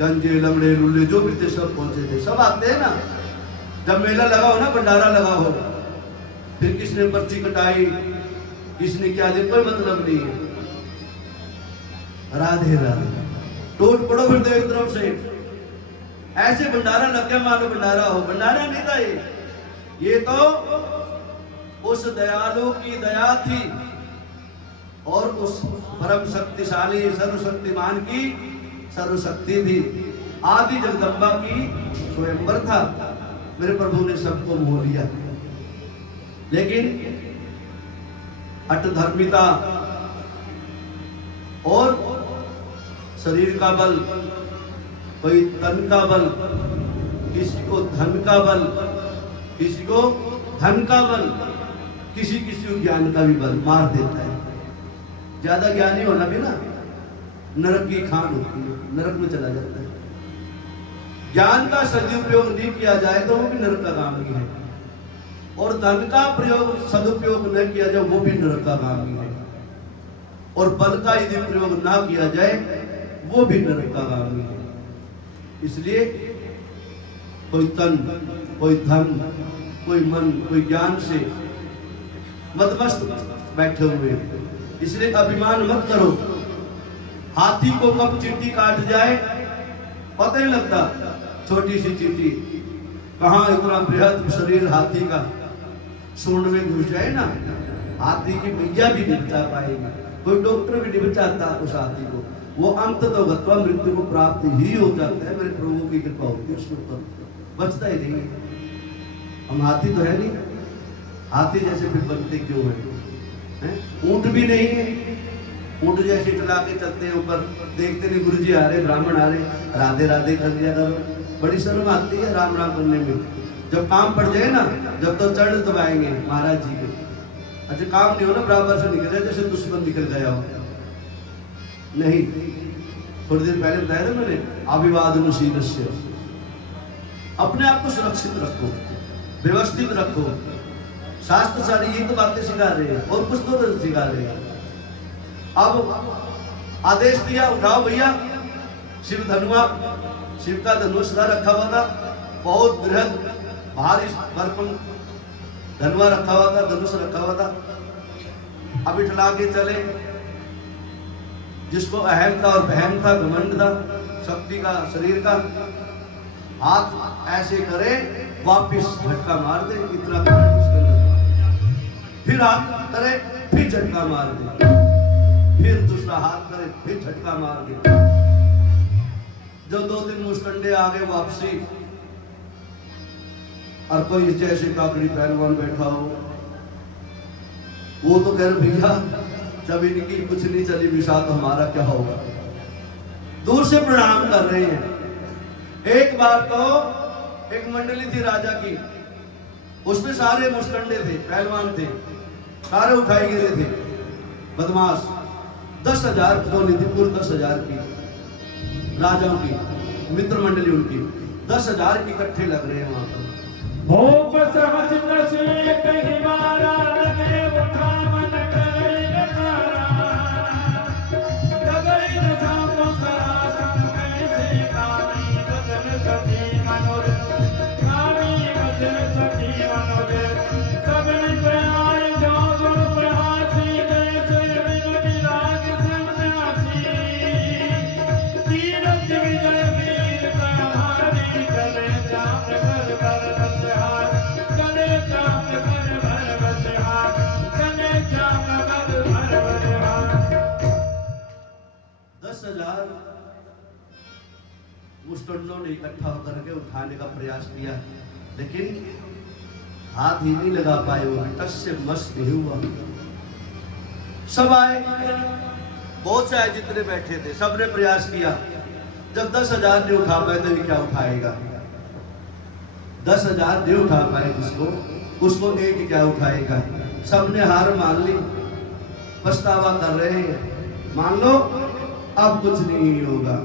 गंजे लंगड़े लुल्ले जो भी थे सब पहुंचे थे। सब आते हैं ना, जब मेला लगा हो ना, भंडारा लगा हो, फिर किसने पर्ची कटाई, किसने क्या दे, कोई मतलब नहीं है। राधे राधे टूट पड़ो फिर तो एक तरफ से। ऐसे भंडारा लग गया मानो भंडारा हो, भंडारा नहीं था ये तो उस दयालु की दया थी और उस परम शक्तिशाली सर्वशक्तिमान की सर्वशक्ति थी। आदि जगदम्बा की स्वयंवर था, मेरे प्रभु ने सबको मोह लिया। लेकिन अटधर्मिता और शरीर का बल, कोई तन का बल, किसी को धन का बल, किसी को धन का बल, किसी किसी को ज्ञान का भी बल मार देता है। ज्यादा ज्ञानी होना भी ना नरक की खान होती है, नरक में चला जाता है। ज्ञान का सदुपयोग नहीं किया जाए तो वो भी नरक का गामी है, और धन का प्रयोग सदुपयोग न किया जाए वो भी नरक का गामी है, और बल का यदि प्रयोग ना किया जाए वो भी नरक का गामी है। इसलिए कोई तन, कोई धन, कोई मन, कोई ज्ञान से मदमस्त बैठे हुए, इसलिए अभिमान मत करो। हाथी को कब चींटी काट जाए पता नहीं लगता, छोटी सी चींटी कहाँ इतना बृहद शरीर हाथी का सूंड में घुस जाए ना, हाथी की मैया भी नहीं बचा पाएगी, कोई डॉक्टर भी नहीं बचाता उस हाथी को। वो अंत तो गत्वा मृत्यु को प्राप्त ही हो जाता है, मेरे प्रभु की कृपा होती है, उसको तो बचता ही नहीं। हम हाथी तो है नहीं, हाथी जैसे फिर बनते क्यों है? ऊंट भी नहीं है, ऊंट जैसे चला के चलते हैं ऊपर, देखते नहीं गुरु जी आ रहे, ब्राह्मण आ रहे, राधे राधे कर दिया करो। बड़ी शर्म आती है राम राम करने में। जब काम पड़ जाए ना, जब तो चरण दबाएंगे महाराज जी के, अच्छा काम नहीं हो ना बराबर से निकल जाए जैसे दुश्मन निकल गया हो। नहीं, थोड़ी देर पहले बताया था मैंने, अभिवादन से अपने आप को सुरक्षित रखो, व्यवस्थित रखो। शास्त्र सारी ये तो बातें सिखा रहे हैं और कुछ तो सिखा रहे हैं। अब आदेश दिया, उठाओ भैया शिव धनुआ, शिव का धनुष रखा हुआ था, बहुत बृहद भारी भरपूर धनुआ रखा हुआ था, धनुष रखा हुआ था। अब इठला के चले, जिसको अहम था और बहम था, घमंड था, शक्ति का, शरीर का, हाथ ऐसे करे वापिस झटका मार दे, इतना फिर हाथ करे फिर झटका मार दे, फिर दूसरा हाथ करे फिर झटका मार दे। जो 2-3 मुस्टंडे आ गए वापसी, और कोई जैसे काकड़ी पहलवान बैठा हो, वो तो कह रहे भैया जब इनकी कुछ नहीं चली विशा तो हमारा क्या होगा। दूर से प्रणाम कर रहे हैं। एक बार तो एक मंडली थी राजा की, उसमें सारे मुस्टंडे थे, पहलवान थे, सारे उठाए गिरे थे, बदमाश। 10,000 टोली थी, पूरी 10,000 की राजाओं की मित्र मंडली उनकी, 10,000 की इकट्ठे लग रहे हैं वहां पर। मुस्टंडों ने इकट्ठा होकर के उठाने का प्रयास किया, लेकिन हाथ ही नहीं लगा पाए, वो टस से मस नहीं हुआ। सब आए, बहुत से आए, जितने बैठे थे सबने प्रयास किया। जब 10,000 नहीं उठा पाए तो क्या उठाएगा? 10,000 नहीं उठा पाए जिसको, उसको एक क्या उठाएगा? सबने हार मान ली, पछतावा कर रहे हैं, मान लो अब कुछ नहीं होगा।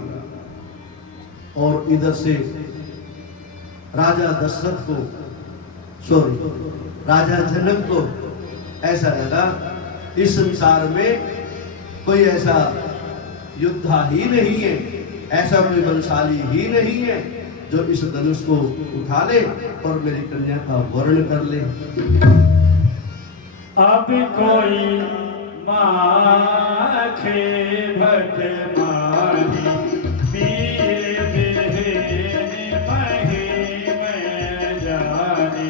और इधर से राजा दशरथ को, सॉरी राजा जनक को ऐसा लगा इस संसार में कोई ऐसा योद्धा ही नहीं है, ऐसा कोई बलशाली ही नहीं है जो इस धनुष को उठा ले और मेरी कन्या का वर्ण कर ले। अब कोई माखे भट माही पीर बिहने मही में जानी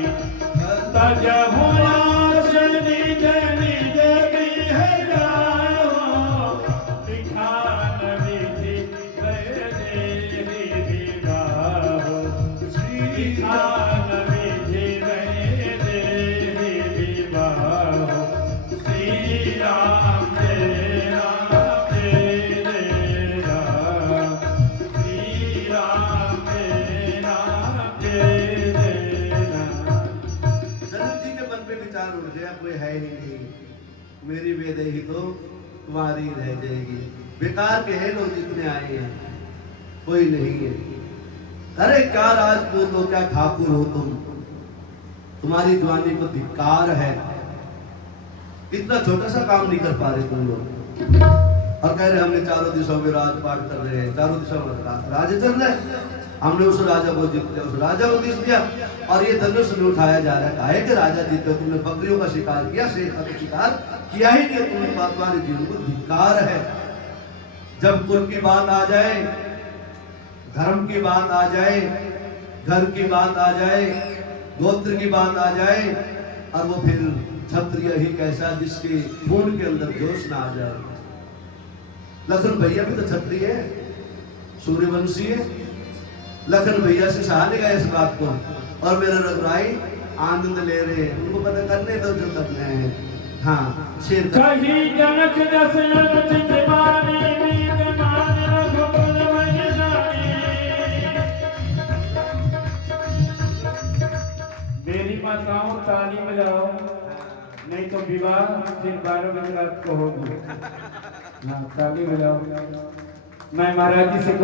तजहु आसनी जनी जगी है जाओ दिखान विधि गए देवी है ही नहीं, मेरी बेदेही तो तुम्हारी रह जाएगी। बेकार के हैं लोग जितने आए हैं, कोई नहीं है। अरे क्या राजपूत हो, क्या ठाकुर हो तुम, तुम्हारी जवानी को धिक्कार है। इतना छोटा सा काम नहीं कर पा रहे तुम लोग, और कह रहे हमने चारों दिशाओं में राजपाट कर रहे हैं, चारों दिशाओं में राज चल रहा है, हमने उस राजा को जीत लिया, उस राजा को जीत लिया, और ये धनुष में उठाया जा रहा है। काहे कि राजा जीते, तुमने बकरियों का शिकार किया, शेर का शिकार किया ही नहीं, तुम्हें तुम्हारे जीवन को धिक्कार है। जब कुल की बात आ जाए, धर्म की बात आ जाए, घर की बात आ जाए, गोत्र की बात आ जाए, और वो फिर क्षत्रिय ही कैसा जिसके खून के अंदर जोश ना आ जाए। लखन भैया भी तो क्षत्रिय है, सूर्यवंशी है। लखन भैया से सहा नहीं गया इस बात को, और मेरे रघुराई आनंद ले रहे हैं, उनको पता करने दो जो करना है। हाँ, शेर कहीं जनक दशरथ चित मानी मीत मान रघुकुल मन जानी। मेरी माताओं ताली बजाओ, नहीं तो विवाह फिर 12 बजे रात को होगी। हाँ, ताली बजाओ। मैं महाराज जी से